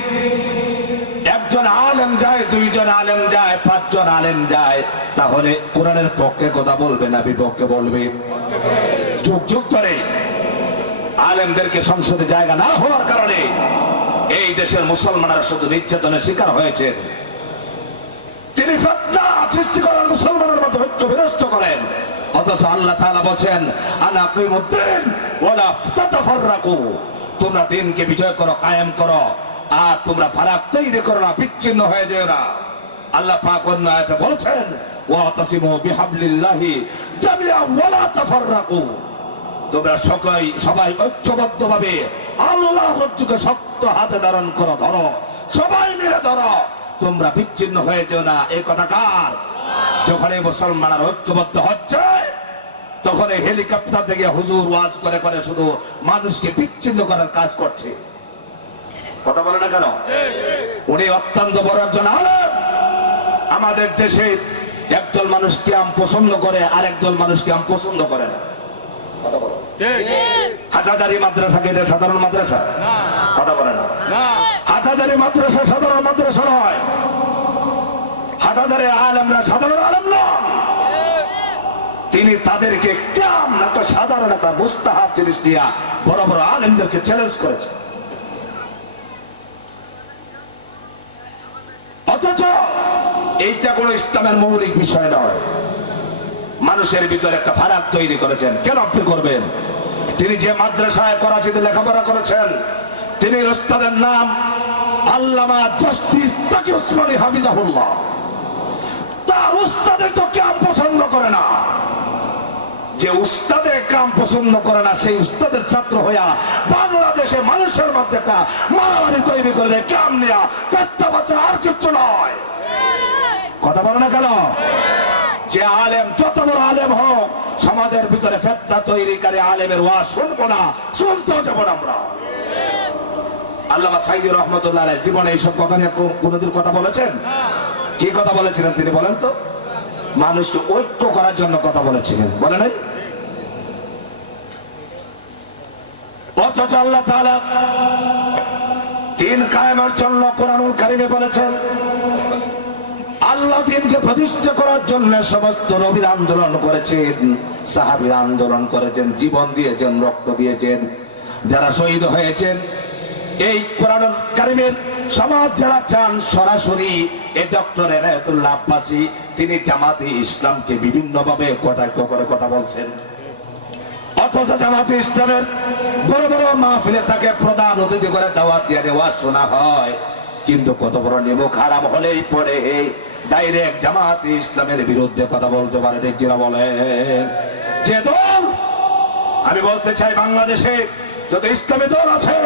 একজন আলেম যায়, দুইজন আলেম যায়, পাঁচজন আলেম যায়, তাহলে কোরআনের পক্ষে কথা বলবে না বিপক্ষে বলবে? যুগ যুগ ধরে আলেমদেরকে সংসদে জায়গা না হওয়ার কারণে এই দেশের মুসলমানরা শুধু নির্যাতনের শিকার হয়েছে। তিনি ফিতনা সৃষ্টি করেন, মুসলমানের মধ্যে ঐক্য বিনষ্ট করেন, অথচ আল্লাহ তাআলা বলেন আনা আকিমুদ্দিন ওয়ালা তাতাফাররাকু, তোমরা দিনকে বিজয় করো, কায়েম করো, আর তোমরা ফারাক তৈরি করো না, বিচ্ছিন্ন হয়ে যেও না। আল্লাহ পাক অন্য আয়াতে বলেছেন ওয়াতাসিমু বিহাবলিল্লাহি জামিআন ওয়ালা তাফাররাকু, তোমরা সবাই ঐক্যবদ্ধভাবে আল্লাহর রজ্জুকে শক্ত হাতে ধারণ করো, ধরো, সবাই মিলে ধরো, তোমরা বিচ্ছিন্ন হয়ে যেও না। এই কথা কার? যখন এই মুসলমানরা ঐক্যবদ্ধ হচ্ছে তখন এই হেলিকপ্টার থেকে হুজুর ওয়াজ করে করে শুধু মানুষকে বিচ্ছিন্ন করার কাজ করছে। কথা বলে না কেন? উনি অত্যন্ত বড় একজন আলেম। আমাদের দেশে একদল মানুষ কিয়াম পছন্দ করে, আরেকদল মানুষ কিয়াম পছন্দ করে না। কথা বলো। হাটহাজারী মাদ্রাসা কি এটা সাধারণ মাদ্রাসা? কথা বলে না। হাটহাজারী মাদ্রাসা সাধারণ মাদ্রাসা নয়। হাটহাজারী আলেমরা সাধারণ আলেম নন। তিনি তাদেরকে কিয়াম একটা সাধারণ একটা মুস্তাহাব জিনিস দিয়া বড় বড় আলেমদেরকে চ্যালেঞ্জ করেছে। অথচ এইটা কোন ইসলামের মৌলিক বিষয় নয়। মানুষের ভিতরে একটা ফারাক তৈরি করেছেন। কেন আপনি করবেন? তিনি যে মাদ্রাসায় করাচিতে লেখাপড়া করেছেন, তিনি উস্তাদের নাম আল্লামা জাস্টিস তাকি উসমানী হাফিজাহুল্লাহ। তার উস্তাদের তো কাম পছন্দ করে না। যে উস্তাদের কাম পছন্দ করে না সেই উস্তাদের ছাত্র হইয়া বাংলাদেশে মানুষের মধ্যে একটা মারামারি তৈরি করে দেয় কাম নেয়া, পেট্টা বাচ্চা, আর কিচ্ছু নয়। কথা বলো না কেন? যে আলেম যত বড় আলেম হোক, সমাজের ভিতরে ফিতনা তৈরিকারী আলেমের ওয়াজ শুনবো না, শুনতেও যাবো না আমরা। আল্লামা সাঈদী রহমাতুল্লাহ আলাইহি জীবনে এইসব কথা নিয়ে কোনদিন কথা বলেছেন? কি কথা বলেছিলেন তিনি বলেন তো? মানুষকে ঐক্য করার জন্য কথা বলেছিলেন, বলে নাই? অথচ আল্লাহ তাআলা দিন কায়েমের জন্য কোরআনুল কারীমে বলেছেন, আল্লাহ দিনকে প্রতিষ্ঠা করার জন্য সমস্ত নবীর আন্দোলন করেছেন, সাহাবীরা আন্দোলন করেছেন, জীবন দিয়েছেন, রক্ত দিয়েছেন, যারা শহীদ হয়েছেন। এই কোরআনুল কারীমের সমাজ যারা চান সরাসরি, এই ডক্টর এনায়েতুল্লাহ আব্বাসী তিনি জামাতে ইসলামকে বিভিন্ন ভাবে কটাক্ষ করে কথা বলছেন। অথচ জামাতে ইসলামের বড় বড় মাহফিলে তাকে প্রধান অতিথি করে দাওয়াত দিয়ে ওয়াজ শোনা হয়, কিন্তু কত বড় নিমুখ হারাম হলেই পড়ে ডাইরেক্ট জামাতে ইসলামের বিরুদ্ধে কথা বলতে পারে। ঠিক কিনা বলেন? যে দল, আমি বলতে চাই বাংলাদেশে যত ইসলামী দল আছে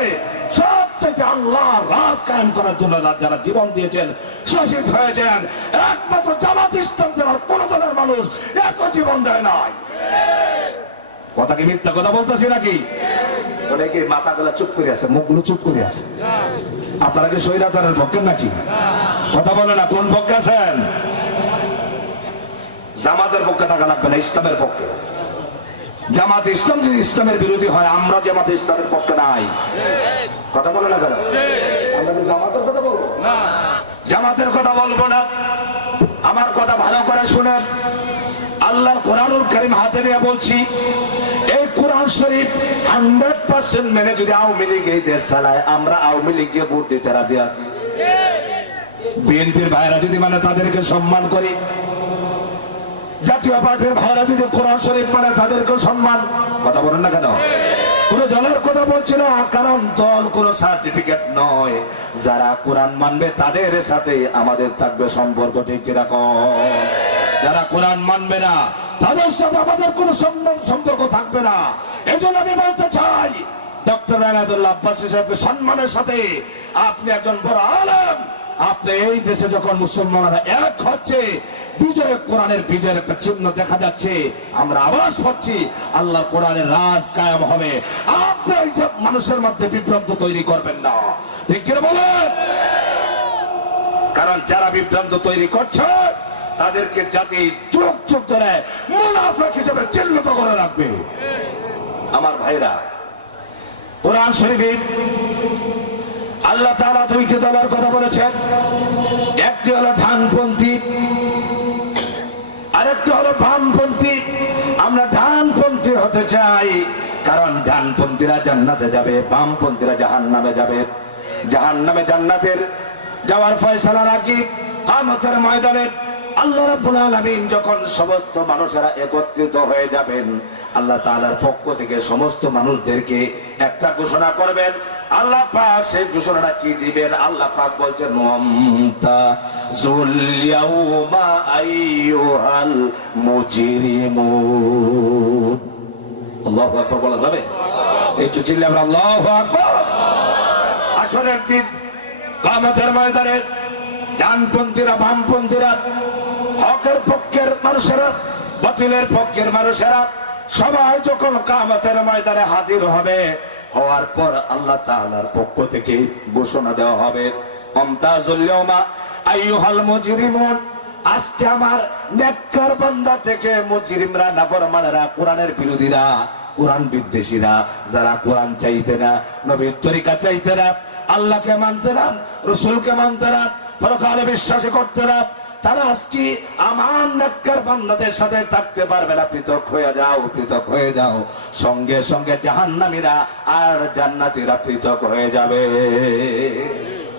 সব থেকে আল্লাহ রাজ কায়েম করার জন্য যারা জীবন দিয়েছেন, শহীদ হয়েছেন, একমাত্র জামাতে ইসলাম দেওয়ার কোন দলের মানুষ এত জীবন দেয় নাই। কথা কি মিথ্যা কথা বলতেছি নাকি? অনেকে মাথাগুলো চুপ করে আছে, মুখগুলো চুপ করে আছে। আপনারা কি স্বৈরাচারের পক্ষে নাকি? কথা বলে না, কোন পক্ষে আছেন? জামাতের পক্ষে থাকা লাগবে না, ইসলামের পক্ষে। জামাত ইসলাম যদি ইসলামের বিরোধী হয়, আমরা জামাত ইসলামের পক্ষে নাই। কথা বলে না কেন? আমরা কি জামাতের কথা বলবো? জামাতের কথা বলবো না। আমার কথা ভালো করে শুনেন। আল্লাহর কোরআনুল কারীম হাতে নিয়ে বলছি, এই কোরআন শরীফ 100% মেনে যদি আওয়ামী লীগ এই দেশ চালায়, আমরা আওয়ামী লীগকে ভোট দিতে রাজি আছি। বিএনপির ভাইরা যদি মানে তাদেরকে সম্মান করি, জাতীয় পার্টির ভাইরা যদি কোরআন শরীফ মানে তাদেরকে সম্মান। কথা বলেন না কেন? কোন দলের কথা বলছি না, কারণ দল কোন সার্টিফিকেট নয়। যারা কোরআন মানবে তাদের সাথে আমাদের থাকবে সম্পর্ক। ঠিক কিরকম? যারা কোরআন মানবে না তাদের সাথে আমাদের কোন সম্পর্ক থাকবে না। এই জন্য আমি বলতে চাই, ডক্টর এনায়েতুল্লাহ আব্বাসী সাহেবকে সম্মানের সাথে, আপনি একজন বড় আলেম, আপনি এই দেশে যখন মুসলমানরা এক হচ্ছে, বিজয়, কোরআনের বিজয়ের একটা চিহ্ন দেখা যাচ্ছে, আমরা আওয়াজ পাচ্ছি, আল্লাহ কোরআনের রাজ কায়েম হবে। আপনি এইসব মানুষের মধ্যে বিভ্রান্ত তৈরি করবেন না। ঠিক কিনা বলেন? কারণ যারা বিভ্রান্ত তৈরি করছে তাদেরকে জাতি যুগ যুগ ধরে মুনাফিক হিসেবে চিহ্নিত করে রাখবে। আমার ভাইরা, কোরআন শরীফে আল্লাহ তাআলা দুইটি দলের কথা বলেছেন। একটি হলো ডানপন্থী, আরেকটি হলো বামপন্থী। আমরা ডানপন্থী হতে চাই, কারণ ডানপন্থীরা জান্নাতে যাবে, বামপন্থীরা জাহান্নামে যাবে। জাহান্নামে জান্নাতের যাওয়ার ফয়সালা নাকি কিয়ামতের ময়দানে আল্লাহ রাব্বুল আলামিন যখন সমস্ত মানুষেরা একত্রিত হয়ে যাবেন, আল্লাহ তাআলার পক্ষ থেকে সমস্ত মানুষদেরকে একটা ঘোষণা করবেন। আল্লাহ পাক সেই ঘোষণাটা কি দিবেন? আল্লাহ পাক বলছেন, মুমতাজুল ইয়াউমা আইয়ুহাল মুজরিমুন। আল্লাহু আকবার বলা যাবে? একটু চিল্লাবেন আমরা আল্লাহু আকবার। আসরের দিন কিয়ামতের ময়দানে ডানপন্থীরা, বামপন্থীরা, হকের পক্ষের মানুষেরা, বাতিলের পক্ষের মানুষেরা সবাই যখন কিয়ামতের ময়দানে হাজির হবে, হওয়ার পর আল্লাহ তাআলার পক্ষ থেকে ঘোষণা দেওয়া হবে, মুমতাজুল ইয়াউমা আইয়ুহাল মুজরিমুন। আজকে আমার নেককার বান্দা থেকে মুজরিমরা, নাফরমানেরা, কোরআনের বিরোধীরা, কোরআন বিদ্বেষীরা, যারা কোরআন চাইতে না, নবীর তরিকা চাইতে না, আল্লাহকে মানতে না, রাসূলকে মানতে না, পরকালে বিশ্বাস করতে না, তারা আজকে আমার নেককার বান্দাদের সাথে থাকতে পারবে না। পৃথক হয়ে যাও, পৃথক হয়ে যাও। সঙ্গে সঙ্গে জাহান্নামীরা আর জান্নাতীরা পৃথক হয়ে যাবে।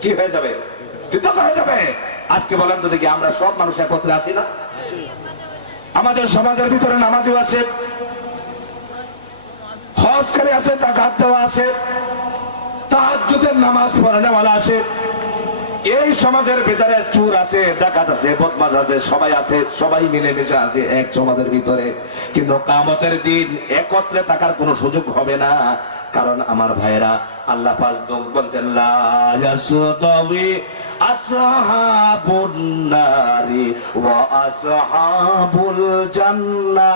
কি হয়ে যাবে? পৃথক হয়ে যাবে। আজকে বলেন তো দেখি, আমরা সব মানুষ একত্রে আছি না? আমাদের সমাজের ভিতরে নামাজিও আছে, হজকারী আছে, যাকাত দেওয়া আছে, তাহাজ্জুদের নামাজ পড়ানেওয়ালা আছে। এই সমাজের ভিতরে চোর আছে, ডাকাত আছে, বদমাশ আছে, সবাই আছে, সবাই মিলেমিশে আছে এক সমাজের ভিতরে। কিন্তু কিয়ামতের দিন একত্রে থাকার কোনো সুযোগ হবে না। কারণ আমার ভাইরা, আল্লাহ পাক বলছেন, লা ইয়াসতাওয়ি আসহাবুন নারি ওয়া আসহাবুল জান্নাহ,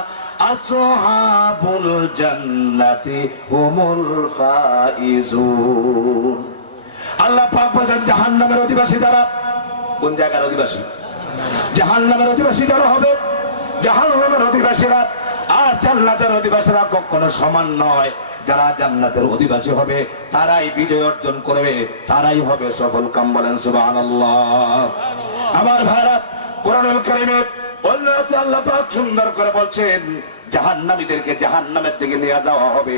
আসহাবুল জান্নাতি হুমুল ফাইজুন। আল্লাহ পাক বলেন, জাহান্নামের অধিবাসী যারা, কোন জায়গার অধিবাসী? জাহান্নামের অধিবাসী যারা হবে, জাহান্নামের অধিবাসীরা আর জান্নাতের অধিবাসীরা কখনো সমান নয়। যারা জান্নাতের অধিবাসী হবে তারাই বিজয় অর্জন করবে, তারাই হবে সফল কাম। বলেন সুবহানাল্লাহ। আমার ভাইরা, কোরআনুল কারীমে অন্যতে আল্লাহ পাক সুন্দর করে বলছেন, জাহান্নামীদেরকে জাহান্নামের দিকে নিয়ে যাওয়া হবে,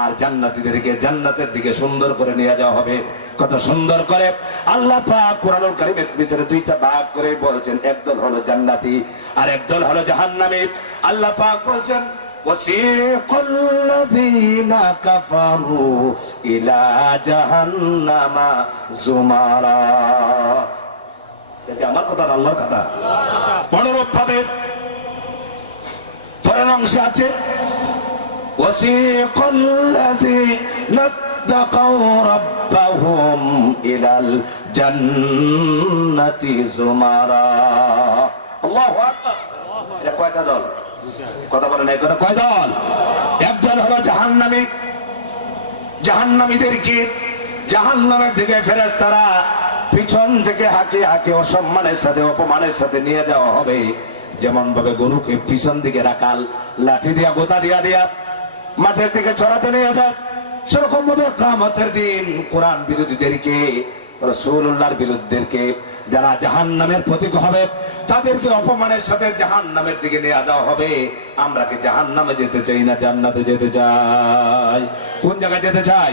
আর জান্নাতীদেরকে জান্নাতের দিকে সুন্দর করে নিয়ে যাওয়া হবে। কত সুন্দর করে আল্লাহ পাক কোরআনুল কারীমের ভিতরে দুইটা ভাগ করে বলছেন, একদল হলো জান্নাতী আর একদল হলো জাহান্নামী। আল্লাহ পাক বলছেন, ওয়াসিকাল্লাযীনা কাফারু ইলা জাহান্নামা যুমারা। এটা আমার কথা না, আল্লাহর কথা। অনুরূপ ভাবে পরের অংশে আছে, ওয়াসিকাল্লাযীনা তাকাউ রাব্বাহুম ইলাল জান্নাতি যুমারা। আল্লাহু আকবার। এটা কয়টা দল? কথা বলেন, এখানে কয় দল? একদল হলো জাহান্নামী। জাহান্নামীদেরকে জাহান্নামের দিকে ফেরেশতারা পিছন থেকে হাঁকে হাঁকে অসম্মানের সাথে, অপমানের সাথে নিয়ে যাওয়া হবে। যেমন ভাবে গরুকে পিছন দিকে রাখাল লাঠি দিয়া, গোতা দিয়া দিয়া মাঠের দিকে চড়াতে নিয়ে যায়, সেরকম ভাবে কিয়ামতের দিন কোরআন বিরোধীদেরকে, রাসূলুল্লাহর বিরোধীদেরকে, যারা জাহান্নামের প্রতীক হবে, তাদেরকে অপমানের সাথে জাহান্নামের দিকে নিয়ে যাওয়া হবে। আমরা কি জাহান্নামে যেতে চাই না জান্নাতে যেতে চাই? কোন জায়গায় যেতে চাই?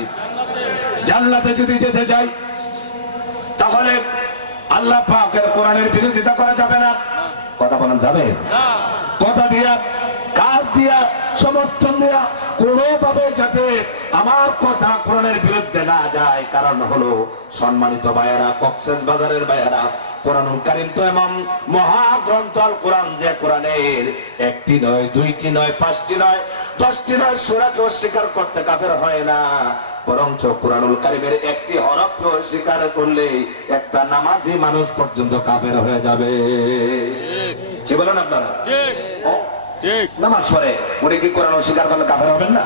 জান্নাতে যদি যেতে চাই, তাহলে আল্লাহ পাকের কোরআনের বিরোধিতা করা যাবে না। কথা বলেন, যাবে? কথা দিয়া, কাজ দিয়া, সমর্থন দিয়া কোনোভাবে যাতে আমার কথা কোরআনের বিরুদ্ধে না যায়। কারণ হলো, সম্মানিত ভাইয়েরা, কক্সেস বাজারের ভাইয়েরা, কোরআনুল কারীম তো এমন মহাগ্রন্থ আল কোরআন, যে কোরআনের একটি নয়, দুইটি নয়, পাঁচটি নয়, 10টি নয় সূরাকে অস্বীকার করতে কাফের হয় না। বরঞ্চ কোরআনুল কারীমের একটি হরফকে অস্বীকার করলে একটা নামাজি মানুষ পর্যন্ত কাফের হয়ে যাবে। কি বলেন আপনারা? ঠিক। নামাজ পড়ে উনি কি কোরআন অস্বীকার করলে কাফের হবেন না?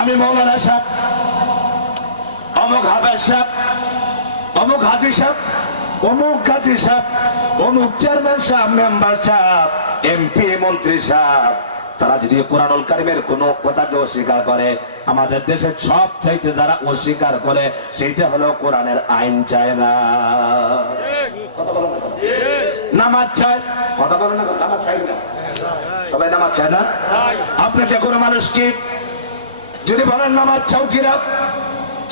আমি মৌলানা সাহেব, অমুক হাফেজ সাহেব, অমুক হাজী সাহেব অমুক কাজী সাহেব, অমুক চেয়ারম্যান সাহেব, মেম্বার সাহেব, এমপি, মন্ত্রী সাহেব, তারা যদি কোরআনুল কারীমের কোনো কথাকে অস্বীকার করে, আমাদের দেশে সব চাইতে যারা অস্বীকার করে সেইটা হলো কোরআনের আইন চায় না। নামাজ চায়, কথা বলো না, নামাজ চাই না, সবাই নামাজ চায় না। আপনি যে কোনো মানুষকে যদি বলেন নামাজ চাও কিনা,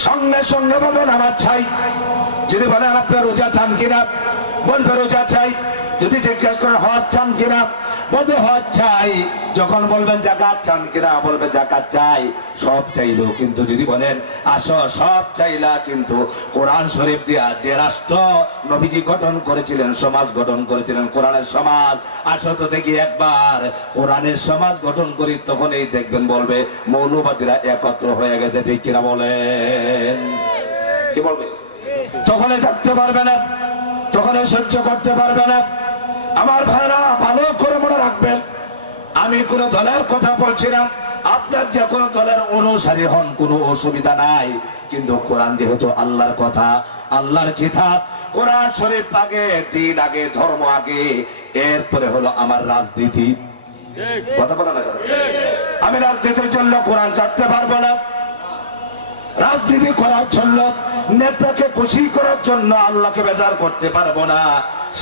সঙ্গে সঙ্গে বলবে নামাজ চাই। যদি বলেন আপনার রোজা চান কিনা, বলবে রোজা চাই। যদি জিজ্ঞেস করেন হজ চান কিনা, বলবে হজ চাই। যখন বলবেন যাকাত চান কিনা, বলবে যাকাত চাই। সব চাইলো, কিন্তু যদি বলেন আসো সব চাইলা, কিন্তু কোরআন শরীফ দিয়া যে রাষ্ট্র নবীজি গঠন করেছিলেন, সমাজ গঠন করেছিলেন, কোরআনের সমাজ, আসো তো দেখি একবার কোরআনের সমাজ গঠন করি, তখন এই দেখবেন বলবে মৌলবাদীরা একত্র হয়ে গেছে। ঠিক কিনা বলেন? কি বলবে? তখন থাকতে পারবে না, তখন সহ্য করতে পারবে না। আমার ভাইরা ভালো করে মনে রাখবেন, আমি কোন দলের কথা বলছিলাম, আপনার যে কোনো দলের অনুসারী হন, কোনো অসুবিধা নাই, কিন্তু কোরআন যেহেতু আল্লাহর কথা, আল্লাহর কিতাব, কোরআন শরীফ আগে, দিন আগে, ধর্ম আগে, এরপরে হলো আমার রাজনীতি। কথা বলা না, আমি রাজনীতির জন্য কোরআন ছাড়তে পারবো না। রাজনীতি করার জন্য, নেতাকে খুশি করার জন্য আল্লাহকে বেজার করতে পারবো না।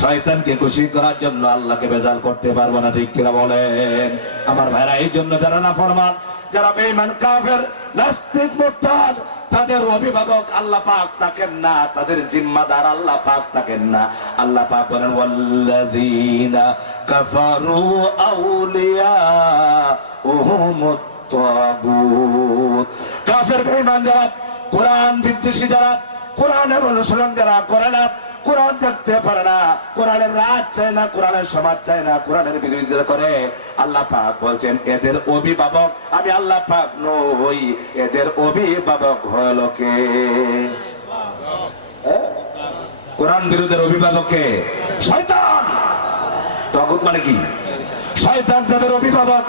শয়তানকে খুশি করার জন্য আল্লাহকে বেজার করতে পারবো না। ঠিক কিনা বলেন? আমার ভাইরা, এই জন্য যারা নাফরমান, যারা বেঈমান, কাফের, নাস্তিক, মুরতাদ, তাদের অভিভাবক আল্লাহ পাক থাকেন না, তাদের জিম্মাদার আল্লাহ পাক থাকেন না। আল্লাহ পাক বলেন ওয়াল্লাযীনা কাফারু আউলিয়াউহুমুত তাগুত। কাফের, বেঈমান যারা, কোরআন বিদ্বেষী যারা, কোরআনের অনুসরণ যারা করে না, কোরআন দেখতে পারে না, কোরআনের রাজ চায় না, কোরআনের সমাজ চায় না, কোরআনের বিরোধিতা করে, আল্লাহ পাক বলছেন এদের অভিভাবক আমি আল্লাহ পাক নই, এদের অভিভাবক হলো কে? কোরআন বিরোধের অভিভাবক কে? শয়তান। তাগুত মানে কি? শয়তান তাদের অভিভাবক।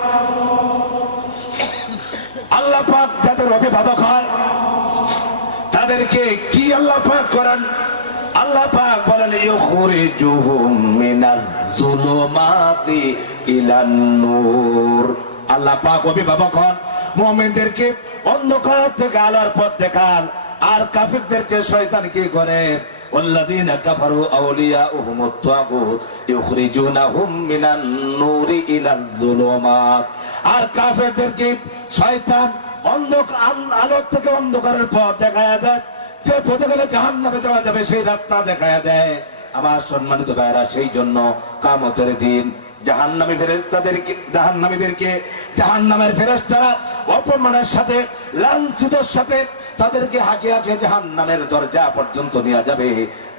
আল্লাহ পাক যাদের অভিভাবক হয় তাদেরকে কি আল্লাহ পাক করেন? আল্লাহ পাক বলেন ইউখরিজুহুম মিনাজ যুলুমাতি ইলান নূর। আল্লাহ পাক অভিভাবক হন, মুমিনদেরকে অন্ধকার থেকে আলোর পথ দেখান, আর কাফিরদেরকে শয়তান কি করে? ওয়াল্লাযীনা কাফারু আউলিয়াউহুমুত তাগুত ইউখরিজুনাহুম মিনান নূরি ইলাজ যুলুমাত। আর কাফিরদেরকে শয়তান আলোর থেকে অন্ধকারের পথ দেখায় দেয়, যে পথে গেলে জাহান্নামে যাওয়া যাবে সেই রাস্তা দেখায় দেয়। আমার সম্মানিত ভাইরা, সেই জন্য কিয়ামতের দিন জাহান্নামীদেরকে জাহান্নামের ফেরেশতারা অপমানের সাথে, লাঞ্ছিতের সাথে তাদেরকে হাঁকিয়ে হাঁকিয়ে জাহান্নামের দরজা পর্যন্ত নিয়ে যাবে।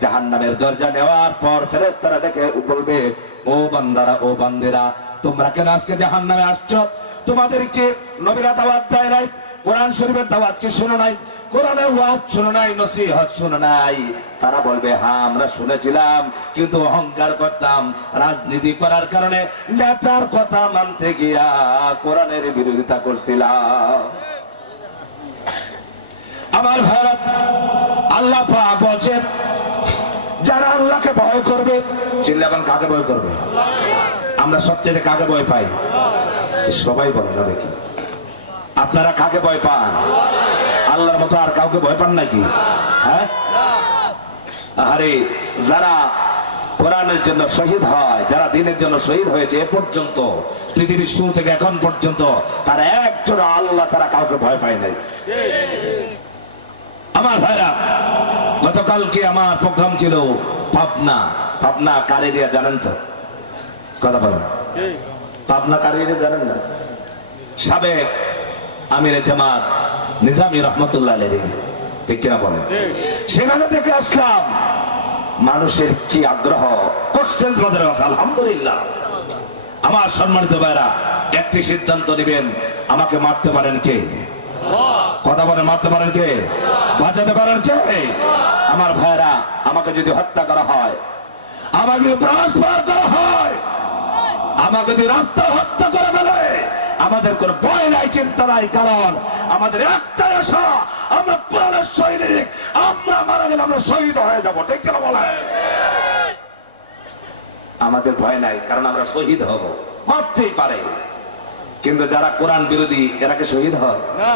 জাহান্নামের দরজা নেওয়ার পর ফেরেশতারা ডেকে বলবে, ও বান্দারা, ও বান্দিরা, তোমরা কেন আজকে জাহান্নামে আসছো? তোমাদেরকে নবীরা দাওয়াত দেয় নাই? কোরআন শরীফের দাওয়াত কি শোনো নাই? কোরআনের ওয়াজ শোনো নাই? নসিহত শোনো নাই? তারা বলবে হ্যাঁ আমরা শুনেছিলাম, কিন্তু অহংকার করতাম, রাজনীতি করার কারণে নেতার কথা মানতে গিয়া কোরআনের বিরোধিতা করছিলাম। আমার ভারত, আল্লাহ পাক বলছেন যারা আল্লাহকে ভয় করবে, চিল্লাবেন কাকে ভয় করবে? আমরা সবচেয়ে কাকে ভয় পাই? সবাই বলে না দেখি, আপনারা কাকে ভয় পান? আল্লাহর মতো আর কাউকে ভয় পান নাকি? হ্যাঁ, আরে যারা কোরআনের জন্য শহীদ হয়, যারা দিনের জন্য শহীদ হয়েছে এ পর্যন্ত, পৃথিবীর শুরু থেকে এখন পর্যন্ত, তারা একজন আল্লাহ ছাড়া কাউকে ভয় পায় নাই। আমার ভাইরা, গতকালকে আমার প্রোগ্রাম ছিল পাবনা কারেরিয়া, জানেন তো? কথা বলেন, পাবনা কারেরিয়া জানেন না? সাবেক আমিরে জামাত নিজামী রহমতুল্লাহ আলাইহি, ঠিক কিনা বলেন? সেখানে থেকে আসলাম, মানুষের কি আগ্রহ, আলহামদুলিল্লাহ। আমার সম্মানিত ভাইরা, একটি সিদ্ধান্ত নেবেন, আমাকে মারতে পারেন কে? কথা বলে, মারতে পারেন কে? বাঁচাতে পারেন কে? আমার ভাইরা, আমাকে যদি হত্যা করা হয়, আমাকে যদি প্রাণপাত করা হয়, আমাকে যদি রাস্তা হত্যা করে ফেলে, আমাদের কোন ভয় নাই, চিন্তা নাই, কারণ আমাদের একটাই আশা, আমরা কোরআনের সৈনিক, আমরা মারা গেলে আমরা শহীদ হয়ে যাবো। ঠিক কিনা বলেন? আমাদের ভয় নাই, কারণ আমরা শহীদ হব, মারতেই পারে। কিন্তু যারা কোরআন বিরোধী এরা কি শহীদ হয়? না,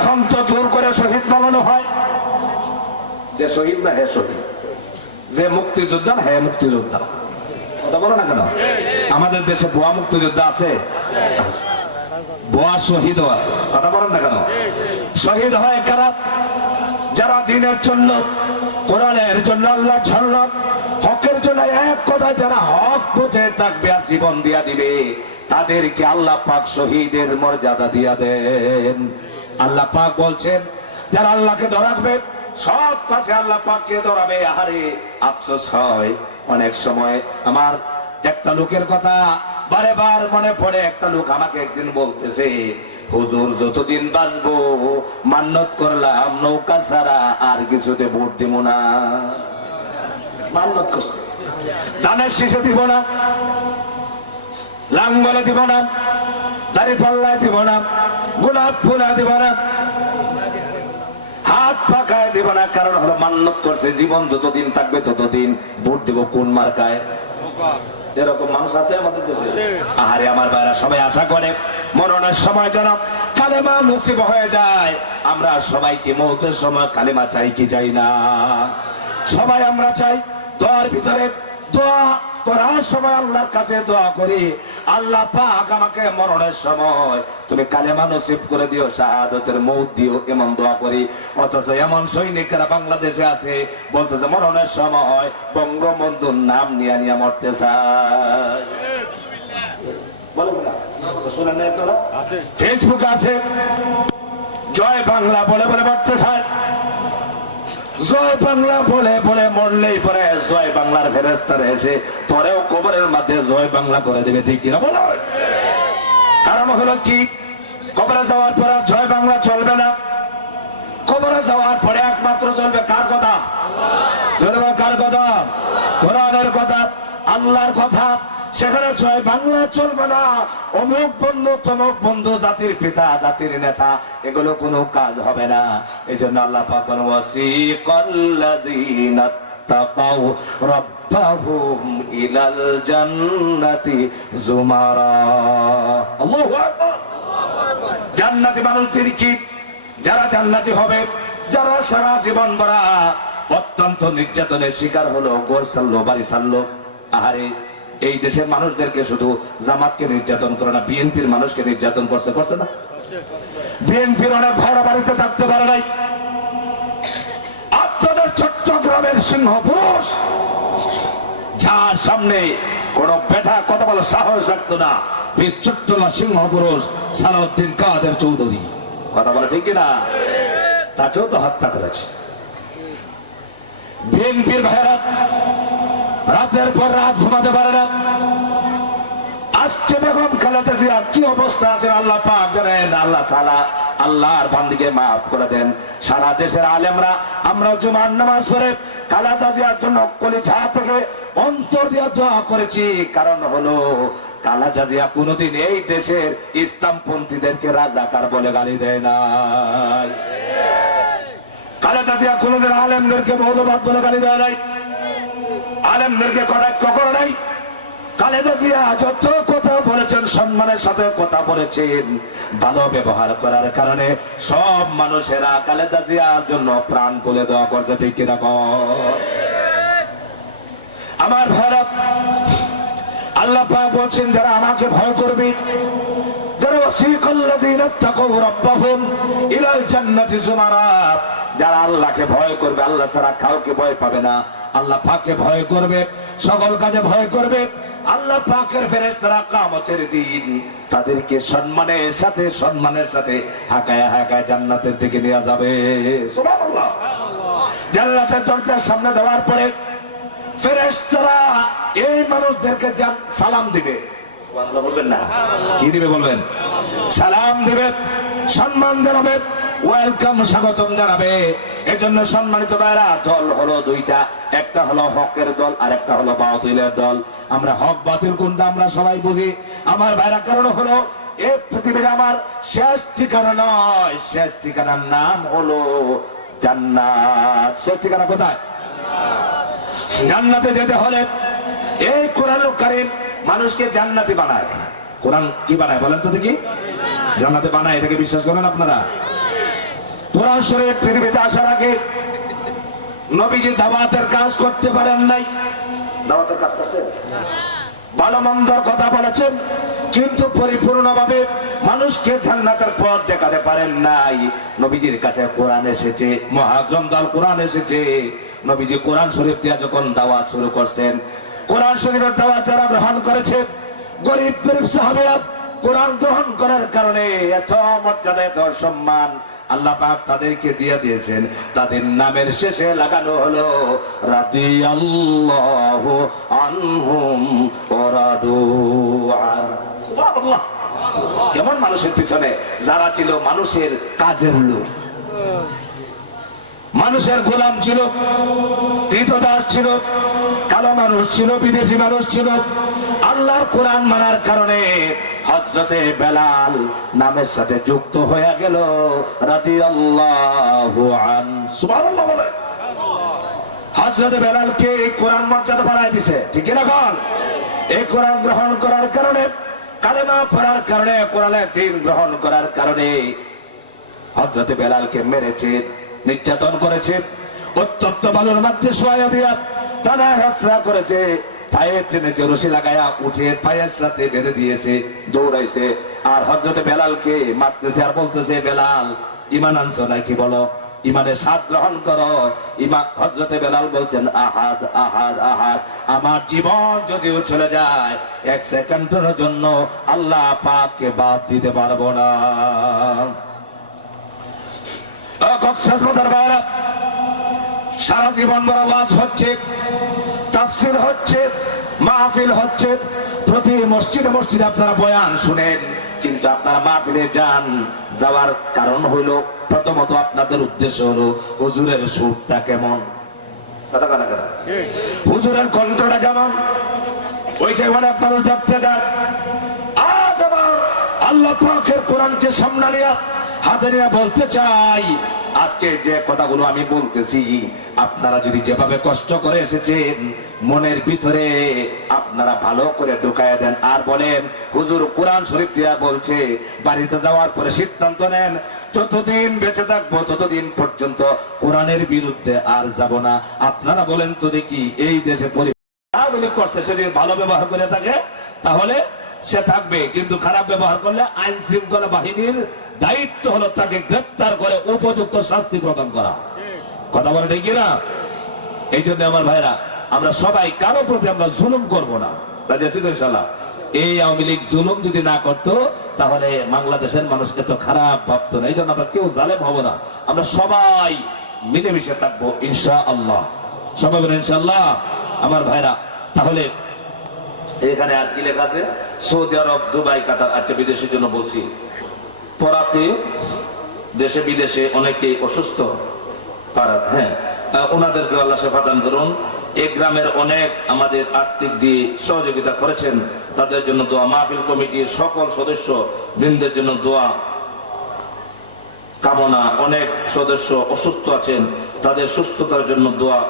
এখন তো জোর করে শহীদ বানানো হয়। যে শহীদ না হে শহীদ, যে মুক্তিযোদ্ধা না হে মুক্তিযোদ্ধা। কথা বলো না কেন? আমাদের দেশে ভুয়া মুক্তিযোদ্ধা আছে, ভুয়া শহীদও আছে। কথা বলেন না কেন? শহীদ হয় কারা? যারা দিনের জন্য, কোরআনের জন্য, আল্লাহর জন্য, হকের জন্য, এক কথা যারা হক পথে থাকবে আর জীবন দিয়া দিবে, তাদেরকে আল্লাহ পাক শহীদের মর্যাদা দিয়া দেন। আল্লাহ পাক বলছেন যারা আল্লাহকে ধরাবে সব কাছে আল্লাহ পাককে ধরাবে। আহারে আফসোস হয় অনেক সময়। আমার একটা লোকের কথা বারে বার মনে পড়ে। একটা লোক আমাকে একদিন বলতেছে, হুজুর যতদিন বাঁচবো মান্নত করলাম নৌকা ছাড়া আর কিছুতে ভোট দিব না। মান্নত করছে, ধানের শীষে দিব না, লাঙ্গলে দিব না, দাড়ি পাল্লায় দিব না, গোলাপ ফুলা দিব না, হাত পাকায় দিব না। কারণ হলো মান্নত করছে জীবন যতদিন থাকবে ততদিন ভোট দিব কোন মার্কায়। এরকম মানুষ আছে আমাদের দেশে। আহারে আমার ভাইরা, সবাই আশা করে মরণের সময় যেন কালেমা নসিব হয়ে যায়। আমরা সবাইকে মৌতের সময় কালেমা চাই কি চাই না? সবাই আমরা চাই। দোয়ার ভিতরে দোয়া করার সময় আল্লাহর কাছে দোয়া করি, আল্লাহ পাক আমাকে মরণের সময় তুমি কালেমা নসিব করে দিও, শাহাদাতের মৌত দিও, এমন দোয়া করি। অথচ এমন সৈনিকরা বাংলাদেশে আছে বলতেছে মরণের সময় বঙ্গবন্ধুর নাম নিয়ে নিয়ে মরতে চায়। শুনেন না আপনারা? ফেসবুক আছে, জয় বাংলা বলে বলে মরতে চায়। জয় বাংলা বলে বলে মরলেই পরে জয় বাংলার ফেরেশতারা এসে তোরেও কবরের মধ্যে জয় বাংলা করে দেবে, ঠিক কিনা বলো? কারণ হলো কি, কবরে যাওয়ার পর আর জয় বাংলা চলবে না। কবরে যাওয়ার পরে একমাত্র চলবে কার কথা? কার কথা? কোরআনের কথা, আল্লাহর কথা। সেখানে জয় বাংলা চলবে না। অমুক বন্ধু তমুক বন্ধু, জাতির পিতা জাতির নেতা, এগুলো কোনো কাজ হবে না। এই জন্য আল্লাহ পাক বলেন ওয়াসিকাল্লাযীনা তাকাউ রাব্বাহুম ইলাল জান্নাতি যুমারা। আল্লাহু আকবার। জান্নাতি মানুষদের কি? যারা জান্নাতি হবে, যারা সারা জীবন ভরা অত্যন্ত নির্যাতনের শিকার হলো, ঘর ছাড়লো, বাড়ি ছাড়লো। আহারে, এই দেশের মানুষদেরকে শুধু জামাতকে নির্যাতন করে না, বিএনপির মানুষকে নির্যাতন করছে, করছে না? বিএনপির অনেক ভাইরা বাড়িতে থাকতে পারে নাই। আপনাদের চট্টগ্রামের সিংহ পুরুষ, যার সামনে কোন বেটা কথা বলার সাহস রাখতো না, বীর চট্টলা সিংহ পুরুষ সালাউদ্দিন কাদের চৌধুরী, কথা বলে ঠিক না? তাকেও তো হত্যা করেছে। বিএনপির ভাইরা রাতের পর রাত ঘুমাতে পারে না। আজকে বেগম খালেদা জিয়া কি অবস্থা আছে আল্লাহ পাক জানেন। আল্লাহ তাআলা আল্লাহর বান্দিকে মাফ করে দেন। সারা দেশের আলেমরা আমরা জুমার নামাজ পড়ে খালেদা জিয়ার জন্য কলিজা থেকে অন্তর দিয়ে দোয়া করেছি। কারণ হলো খালেদা জিয়া কোনোদিন এই দেশের ইসলামপন্থীদেরকে রাজাকার বলে গালি দেয় নাই। খালেদা জিয়া কোনোদিন আলেমদেরকে মৌলবাদ বলে গালি দেয় নাই, আলেমদেরকে কটাক্ষ করে নাই। খালেদা জিয়া যত কথা বলেছেন সম্মানের সাথে কথা বলেছেন, ভালো ব্যবহার করার কারণে সব মানুষেরা খালেদা জিয়ার জন্য প্রাণ খুলে দেওয়া করছে, ঠিক কিনা? আমার ভাইরা, আল্লাহ পাক বলছেন যারা আমাকে ভয় করবে, যারা ওয়াসিকাল্লাযীনা তাকাউ রাব্বাহুম ইলাল জান্নাতি যুমারা, যারা আল্লাহকে ভয় করবে, আল্লাহ ছাড়া কাউকে ভয় পাবে না, আল্লাহ পাককে ভয় করবে, সকল কাজে ভয় করবে, আল্লাহ পাকের ফেরেশতারা কিয়ামতের দিন তাদেরকে সম্মানের সাথে হাঁকায় হাঁকায় জান্নাতের দিকে নিয়ে যাবে। সুবহানাল্লাহ। জান্নাতের দরজার সামনে যাওয়ার পরে ফেরেশতারা এই মানুষদেরকে সালাম দিবে। সুবহানাল্লাহ বলবেন না? কি দিবে বলবেন? সালাম দিবে, সম্মান জানাবে, ওয়েলকাম, স্বাগতম জানাবে। এজন্য সম্মানিত ভাইরা, দল হলো দুইটা, একটা হলো হকের দল আর একটা হলো বাতিলের দল। আমরা হক বাতিল কোনটা আমরা সবাই বুঝি আমার ভাইরা। কারণ হলো এই পৃথিবীর আমার শেষ ঠিকানা নয়, শেষ ঠিকানার নাম হলো জান্নাত। শেষ ঠিকানা কোথায়? জান্নাতে যেতে হলে এই কোরআনুল কারীম মানুষকে জান্নাতি বানায়। কোরআন কি বানায় বলেন তো দেখি? জান্নাতে বানায়, এটাকে বিশ্বাস করেন আপনারা? কোরআন শরীফ পৃথিবীতে আসার আগে নবীজি দাওয়াতের কাজ করতে পারেন নাই। দাওয়াতের কাজ করছেন, ভালো মন্দর কথা বলেছেন, কিন্তু পরিপূর্ণভাবে মানুষকে জান্নাতের পথ দেখাতে পারেন নাই। নবীজির কাছে কোরআন এসেছে, মহাগ্রন্থ আল কোরআন এসেছে। নবীজি কোরআন শরীফ দিয়ে যখন দাওয়াত শুরু করছেন, কোরআন শরীফের দাওয়াত যারা গ্রহণ করেছে, গরিব গরিব সাহাবীরা কোরআন গ্রহণ করার কারণে এত মর্যাদা, এত সম্মান আল্লাহ পাক তাদেরকে দিয়ে দিয়েছেন। তাদের নামের শেষে লাগানো হলো রাদিয়াল্লাহু আনহুম ওয়া রাদু আন। সুবহানাল্লাহ। কেমন মানুষের পিছনে যারা ছিল মানুষের কাজের লোক, মানুষের গোলাম ছিল, কৃতদাস ছিল, কালো মানুষ ছিল, বিদেশি মানুষ ছিল। আল্লাহর কোরআন মানার কারণে হযরতে বেলাল নামের সাথে যুক্ত হয়ে গেল রাদিয়াল্লাহু আন। সুবহানাল্লাহ বলে হযরতে বেলালকে এই কোরআন মর্যাদা বাড়ায় দিয়েছে, ঠিক না? কোন এই কোরআন গ্রহণ করার কারণে, কালেমা পড়ার কারণে, কোরআনের দ্বীন গ্রহণ করার কারণে হযরতে বেলালকে মেরেছে, নির্যাতন করেছে, উত্তপ্ত বালুর মধ্যে শোয়া দিয়া টানা হেঁচড়া করেছে, পায়ের চেনে রশি লাগায়া উঠে পায়ের সাথে বেঁধে দিয়েছে, দৌড়াইছে। আর হযরতে বেলালকে মারতেছে আর বলতেছে, বেলাল ঈমান আনছো নাকি বলো, ঈমানের স্বাদ গ্রহণ করো। ঈমান হযরতে বেলাল বলছেন, আহাদ আহাদ আহাদ, আমার জীবন যদিও চলে যায় এক সেকেন্ডের জন্য আল্লাহ পাককে বাদ দিতে পারবো না। সারা জীবন বড় ওয়াজ হচ্ছে, তাফসীর হচ্ছে, মাহফিল হচ্ছে, প্রতি মসজিদে মসজিদে আপনারা বয়ান শুনেন, কিন্তু আপনারা মাহফিলে যান, যাওয়ার কারণ হইল প্রথমত আপনাদের উদ্দেশ্য হলো হুজুরের সুরটা কেমন, কথা কানা কানা, হুজুরের কণ্ঠটা কেমন, ওইটাই মানে আপনারা দেখতে যান। আজ আবার আল্লাহ পাকের কোরআনকে সামনে নিয়ে হাতে নিয়ে বলতে চাই, আজকে যে কথাগুলো আমি বলতেছি আপনারা যদি যেভাবে কষ্ট করে এসেছেন মনের ভিতরে আপনারা ভালো করে ঢুকায় দেন, আর বলেন হুজুর কোরআন শরীফ দিয়া বলছে, বাড়িতে যাওয়ার পরে সিদ্ধান্ত নেন যতদিন বেঁচে থাকবো ততদিন পর্যন্ত কোরআনের বিরুদ্ধে আর যাব না। আপনারা বলেন তো দেখি, এই দেশে পরিবার করছে, সে যদি ভালো ব্যবহার করে থাকে তাহলে সে থাকবে, কিন্তু খারাপ ব্যবহার করলে আইন শৃঙ্খলা বাহিনীর দায়িত্ব হলো তাকে গ্রেফতার করে উপযুক্ত শাস্তি প্রদান করা। কথা বলে ঠিক না? এই জন্য আমার ভাইরা, আমরা সবাই কারো প্রতি আমরা জুলুম করব না, রাজি আছি তো ইনশাআল্লাহ? এই আওয়ামী লীগ জুলুম যদি না করতো তাহলে বাংলাদেশের মানুষকে তো খারাপ ভাবতো না। এই জন্য আমরা কেউ জালেম হব না, আমরা সবাই মিলেমিশে থাকবো ইনশাআল্লাহ। সবাই বলেন ইনশাআল্লাহ। আমার ভাইরা, তাহলে এখানে আর কি লেখা আছে? সৌদি আরব, দুবাই, কাতার। আচ্ছা, বিদেশের জন্য বলছি, পরাতে দেশে বিদেশে অনেকে অসুস্থ পারাত, হ্যাঁ, ওনাদেরকে আল্লাহ শেফা দান করুন। এই গ্রামের অনেক আমাদের আর্থিক দিয়ে সহযোগিতা করেছেন, তাদের জন্য দোয়া। মাহফিল কমিটির সকল সদস্য বৃন্দের জন্য দোয়া কামনা। অনেক সদস্য অসুস্থ আছেন, তাদের সুস্থতার জন্য দোয়া।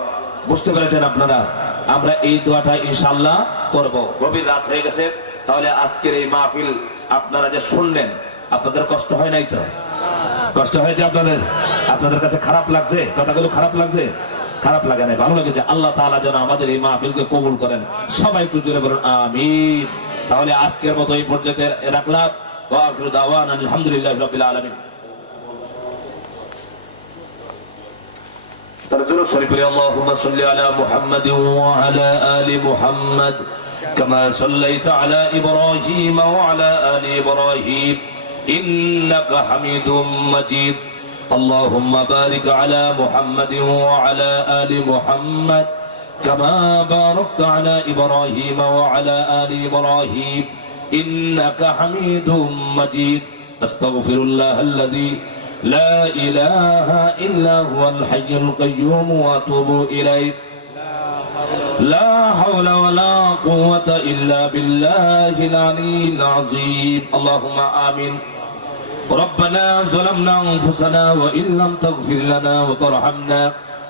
বুঝতে পেরেছেন আপনারা? আমরা এই দোয়াটা ইনশাআল্লাহ করব। গভীর রাত হয়ে গেছে, তাহলে আজকের এই মাহফিল আপনারা যে শুনলেন, আপনাদের কষ্ট হয় নাই তো? কষ্ট হয়েছে আপনাদের? আপনাদের কাছে খারাপ লাগছে? কথাগুলো খারাপ লাগছে? খারাপ লাগে নাই, ভালো লেগেছে। আল্লাহ তাআলা যেন আমাদের এই মাহফিলকে কবুল করেন। সবাই একটু জোরে বলুন আমিন। তাহলে আজকের মতো এই পর্যায়ে রাখলাম। ওয়া আখিরু দাওয়ানা আলহামদুলিল্লাহি রাব্বিল আলামিন। تردد شريف اللهم صل على محمد وعلى آل محمد كما صليت على إبراهيم وعلى آل إبراهيم إنك حميد مجيد. اللهم بارك على محمد وعلى آل محمد كما باركت على إبراهيم وعلى آل إبراهيم إنك حميد مجيد. أستغفر الله الذي لا إله إلا هو الحي القيوم وأتوب إليه. لا حول ولا قوة إلا بالله العلي العظيم. اللهم آمين. ربنا ظلمنا أنفسنا وإن لم تغفر لنا وترحمنا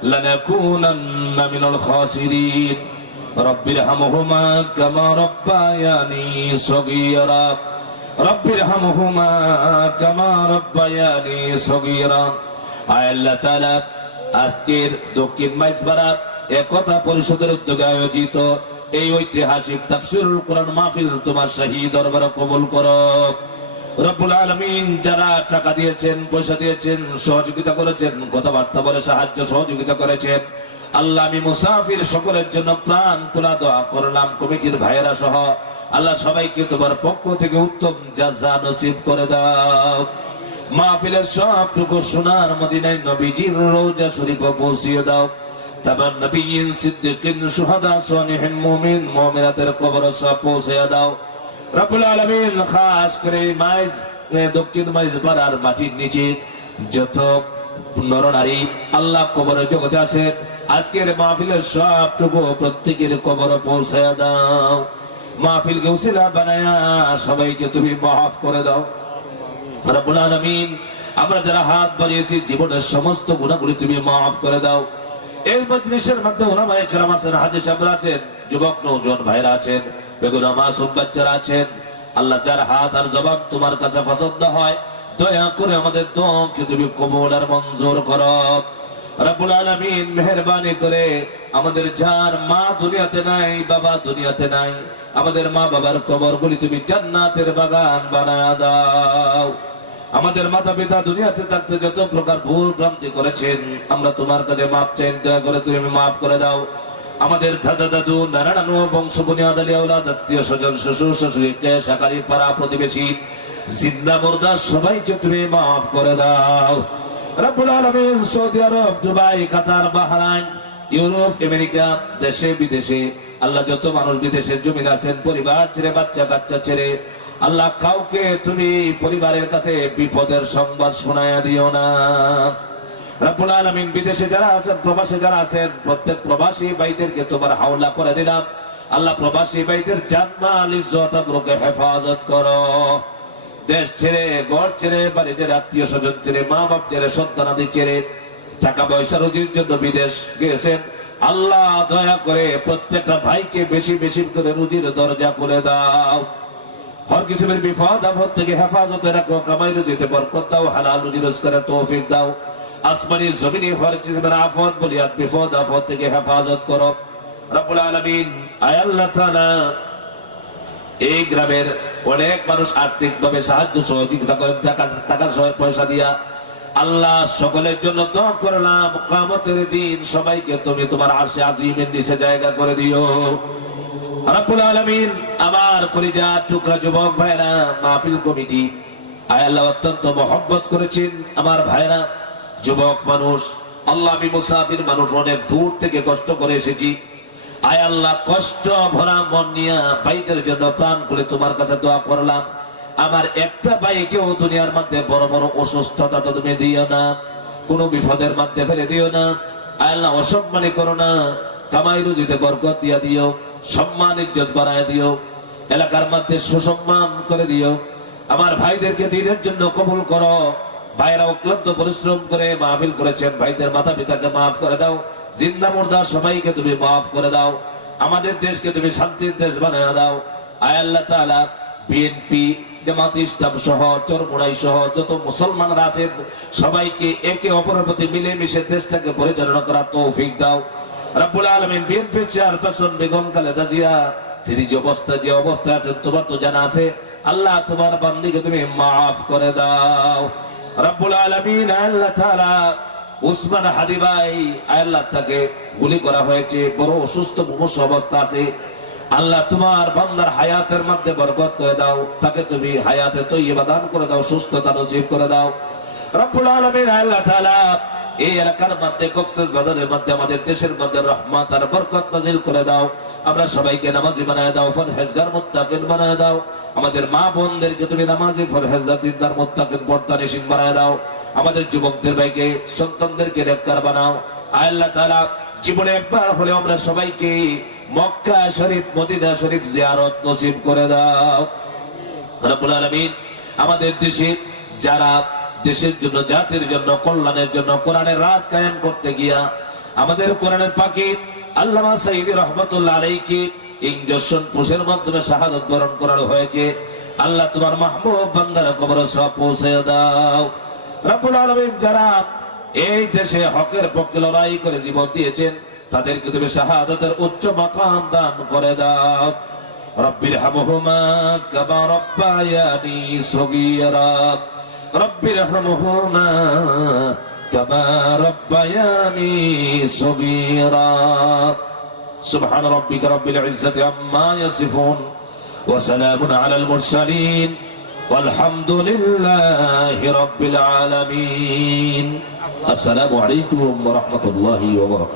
لنكونن من الخاسرين. রব্বিরহামহুমা কামা রব্বায়ানি সগীরা রব্বিরহামহুমা কামা রব্বায়ানি সগীরা। আয় আল্লাহ তাআলা, আজকের দক্ষিণ মাইজপাড়া একতা পরিষদের উদ্যোগে আয়োজিত এই ঐতিহাসিক তাফসীরুল কোরআন মাহফিল তোমার শাহী দরবারে কবুল করো রব্বুল আলামিন। যারা টাকা দিয়েছেন, পয়সা দিয়েছেন, সহযোগিতা করেছেন, কথাবার্তা বলে সাহায্য সহযোগিতা করেছেন, আল্লাহ আমি মুসাফির সকলের জন্য প্রাণ খোলা দোয়া করলাম, কমিটির ভাইয়েরা সহ আল্লাহ সবাইকে তোমার পক্ষ থেকে উত্তম জাযা নসিব করে দাও। মাহফিলের সবটুকু সোনার মদিনায় নবীজির রওজা শরীফে পৌঁছিয়ে দাও। তারপর নবীন, সিদ্দিকিন, শুহাদা, সালিহিন, মুমিন, মুমিনাতের কবরে সব পৌঁছে দাও রব্বুল আলামিন। খাস করে দক্ষিণ মাইজপাড়ার মাটির নিচে যত নরনারী আল্লাহ কবরে জগতে আছেন, আজকের মাহফিলের সবটুকু প্রত্যেকের কবরে পৌঁছে দাও। মাহফিলকে উসিলা বানায়া সবাইকে তুমি মাফ করে দাও রব্বুল আলামিন। আমরা যারা হাত বাড়িয়েছি, জীবনের সমস্ত গুনাহগুলি তুমি মাফ করে দাও। এই মজলিসের মধ্যে উলামায়ে কেরাম আছেন, হাজী সাহেবরা আছেন, যুবক নওজোয়ান ভাইরা আছেন, বেগুনা মাসুম বাচ্চারা আছেন। আল্লাহ, যার হাত আর জবান তোমার কাছে পছন্দ হয়, দয়া করে আমাদের দোয়াকে তুমি কবুল আর মঞ্জুর করো রব্বুল আলামিন। মেহেরবানি করে আমাদের যার মা দুনিয়াতে নাই, বাবা দুনিয়াতে নাই, আমাদের মা বাবার কবরগুলি তুমি জান্নাতের বাগান বানায়া দাও। আমাদের মাতা পিতা দুনিয়াতে থাকতে যত প্রকার ভুল ভ্রান্তি করেছেন, আমরা তোমার কাছে মাপ চাই, দয়া করে তুমি মাফ করে দাও। আমাদের দাদা দাদু, নানা নানু, বংশ বুনিয়াদ, আলী আওলাদ, আত্মীয় স্বজন, শ্বশুর শাশুড়ি, শাকারি, পাড়া প্রতিবেশী, জিন্দা মুর্দা সবাইকে তুমি মাফ করে দাও রব্বুল আলামিন। সৌদি আরব, দুবাই, কাতার, বাহরাইন, ইউরোপ, আমেরিকা, দেশে বিদেশে আল্লাহ যত মানুষ বিদেশের জমিন আছেন, পরিবার ছেড়ে, বাচ্চা কাচ্চা ছেড়ে, আল্লাহ কাউকে তুমি পরিবারের কাছে বিপদের সংবাদ শোনায়া দিও না রব্বুল আলামিন। বিদেশে যারা আছেন, প্রবাসে যারা আছেন, প্রত্যেক প্রবাসী ভাইদেরকে তোমার হাওলা করে দিলাম। আল্লাহ প্রবাসী ভাইদের জান মাল ইজ্জত আবরুকে হেফাজত করো। দেশ ছেড়ে, ঘর ছেড়ে, বাড়ি ছেড়ে, আত্মীয় স্বজন ছেড়ে, মা বাপ ছেড়ে, সন্তানাদি ছেড়ে টাকা পয়সা রুজির জন্য বিদেশ গেছেন, আল্লাহ দয়া করে প্রত্যেকটা ভাইকে বেশি বেশি করে রুজির দরজা করে দাও। হর কিসমের বিপদ আপদ থেকে হেফাজতে রাখো, কামাই রুজিতে বরকত দাও, হালাল রুজি রোজগারের তৌফিক দাও। আসমানি জমিনি হর কিসমের আফত, বলিয়াদ, বিপদ আপদ থেকে হেফাজত করো রব্বুল আলামিন। আয় আল্লাহ তাআলা, এই গ্রামের অনেক মানুষ আর্থিক ভাবে সাহায্য সহযোগিতা করেন, টাকা পয়সা দিয়া, আল্লাহ সকলের জন্য দোয়া করলাম, কিয়ামতের দিন সবাইকে তুমি তোমার আরশে আজিমের নিচে জায়গা করে দিও রব্বুল আলামিন। আমার কলিজার টুকরা যুবক ভাইরা, মাহফিল কমিটি, আয় আল্লাহ অত্যন্ত মহব্বত করেছেন আমার ভাইরা, যুবক মানুষ, আল্লাহ আমি মুসাফির মানুষ, অনেক দূর থেকে কষ্ট করে এসেছি, আয় আল্লাহ কষ্ট ভরা মন নিয়ে ভাইদের জন্য প্রাণ করে তোমার কাছে দোয়া করলাম। আমার একটা ভাইকেও দুনিয়ার মধ্যে বড় বড় অসুস্থতা তো তুমি দিও না, কোনো বিপদের মধ্যে ফেলে দিও না, আয় আল্লাহ অসম্মানী করো না, কামাই রুজিতে বরকত দিয়া দিও, সম্মান ইজ্জত বাড়ায় দিও, এলাকার মধ্যে সুসম্মান করে দিও। আমার ভাইদেরকে দিনের জন্য কবুল করো। ভাইরা অক্লান্ত পরিশ্রম করে মাহফিল করেছেন, ভাইদের মাতা পিতাকে মাফ করে দাও, জিন্দা মুর্দা সবাইকে তুমি মাফ করে দাও। আমাদের দেশকে তুমি শান্তির দেশ বানায় দাও। আয় আল্লাহ তাআলা, বিএনপি, জামাত ইসলাম সহ, চরমুড়াই সহ যত মুসলমানরা আছেন, সবাইকে একে অপরের প্রতি মিলেমিশে দেশটাকে পরিচালনা করার তৌফিক দাও রব্বুল আলামিন। বিএনপি চেয়ারপারসন বেগম খালেদা জিয়া, তিনি যে অবস্থায় আছেন তোমার তো জানা আছে, আল্লাহ তোমার বান্দিকে তুমি মাফ করে দাও রব্বুল আলামিন। আল্লাহ তাআলা, উসমান হাদি ভাই, আল্লাহ তাকে গুলি করা হয়েছে, বড় অসুস্থ মুমূর্ষু অবস্থা আছে, আল্লাহ তোমার বান্দার হায়াতের মধ্যে বরকত করে দাও, তাকে তুমি হায়াতে তৈয়বা দান করে দাও, সুস্থতা নসিব করে দাও রব্বুল আলামিন। আল্লাহ তাআলা, এই এলাকার মধ্যে, কক্সবাজারের মধ্যে, আমাদের দেশের মধ্যে রহমত আর বরকত নাযিল করে দাও। আমরা সবাইকে নামাজি বানায় দাও, পরহেজগার মুত্তাকিন বানায় দাও। আমাদের মা বোনদেরকে তুমি নামাজি, পরহেজগার, দিনদার, মুত্তাকিন, পর্দানিশীন বানায় দাও। আমাদের যুবকদের ভাইকে, সন্তানদেরকে নেককার বানাও। আল্লাহ তাআলা, জীবনে একবার হলে আমরা সবাইকে মক্কা শরীফ, মদিনা শরীফ জিয়ারত নসিব করে দাও রব্বুল আলামিন। আমাদের দেশে যারা দেশের জন্য, জাতির জন্য, কল্যাণের জন্য কোরআনের রাজ কায়েম করতে গিয়া আমাদের কোরআনের পাখি আল্লামা সাইয়্যিদ রহমাতুল্লাহ আলাইহি ইনজেকশন পুশের মাধ্যমে শাহাদাত বরণ করানো হয়েছে। আল্লাহ তোমার মাহবুব বান্দার কবরে সওয়াব পৌঁছে দাও। রব্বুল আলামিন যারা এই দেশে হকের পক্ষে লড়াই করে জীবন দিয়েছেন তাদেরকে তুমি শাহাদাতের উচ্চ মাকাম দান করে দাও। রব্বির হামহুমা কামা রব্বায়ানি সগীরা, রব্বির হামহুমা কামা রব্বায়ানি সগীরা। সুবহান রাব্বিকা রাব্বিল ইজ্জাতি আম্মা ইয়াসিফুন ওয়া সালামুন আলাল মুরসালিন والحمد لله رب العالمين. السلام عليكم ورحمة الله وبركاته.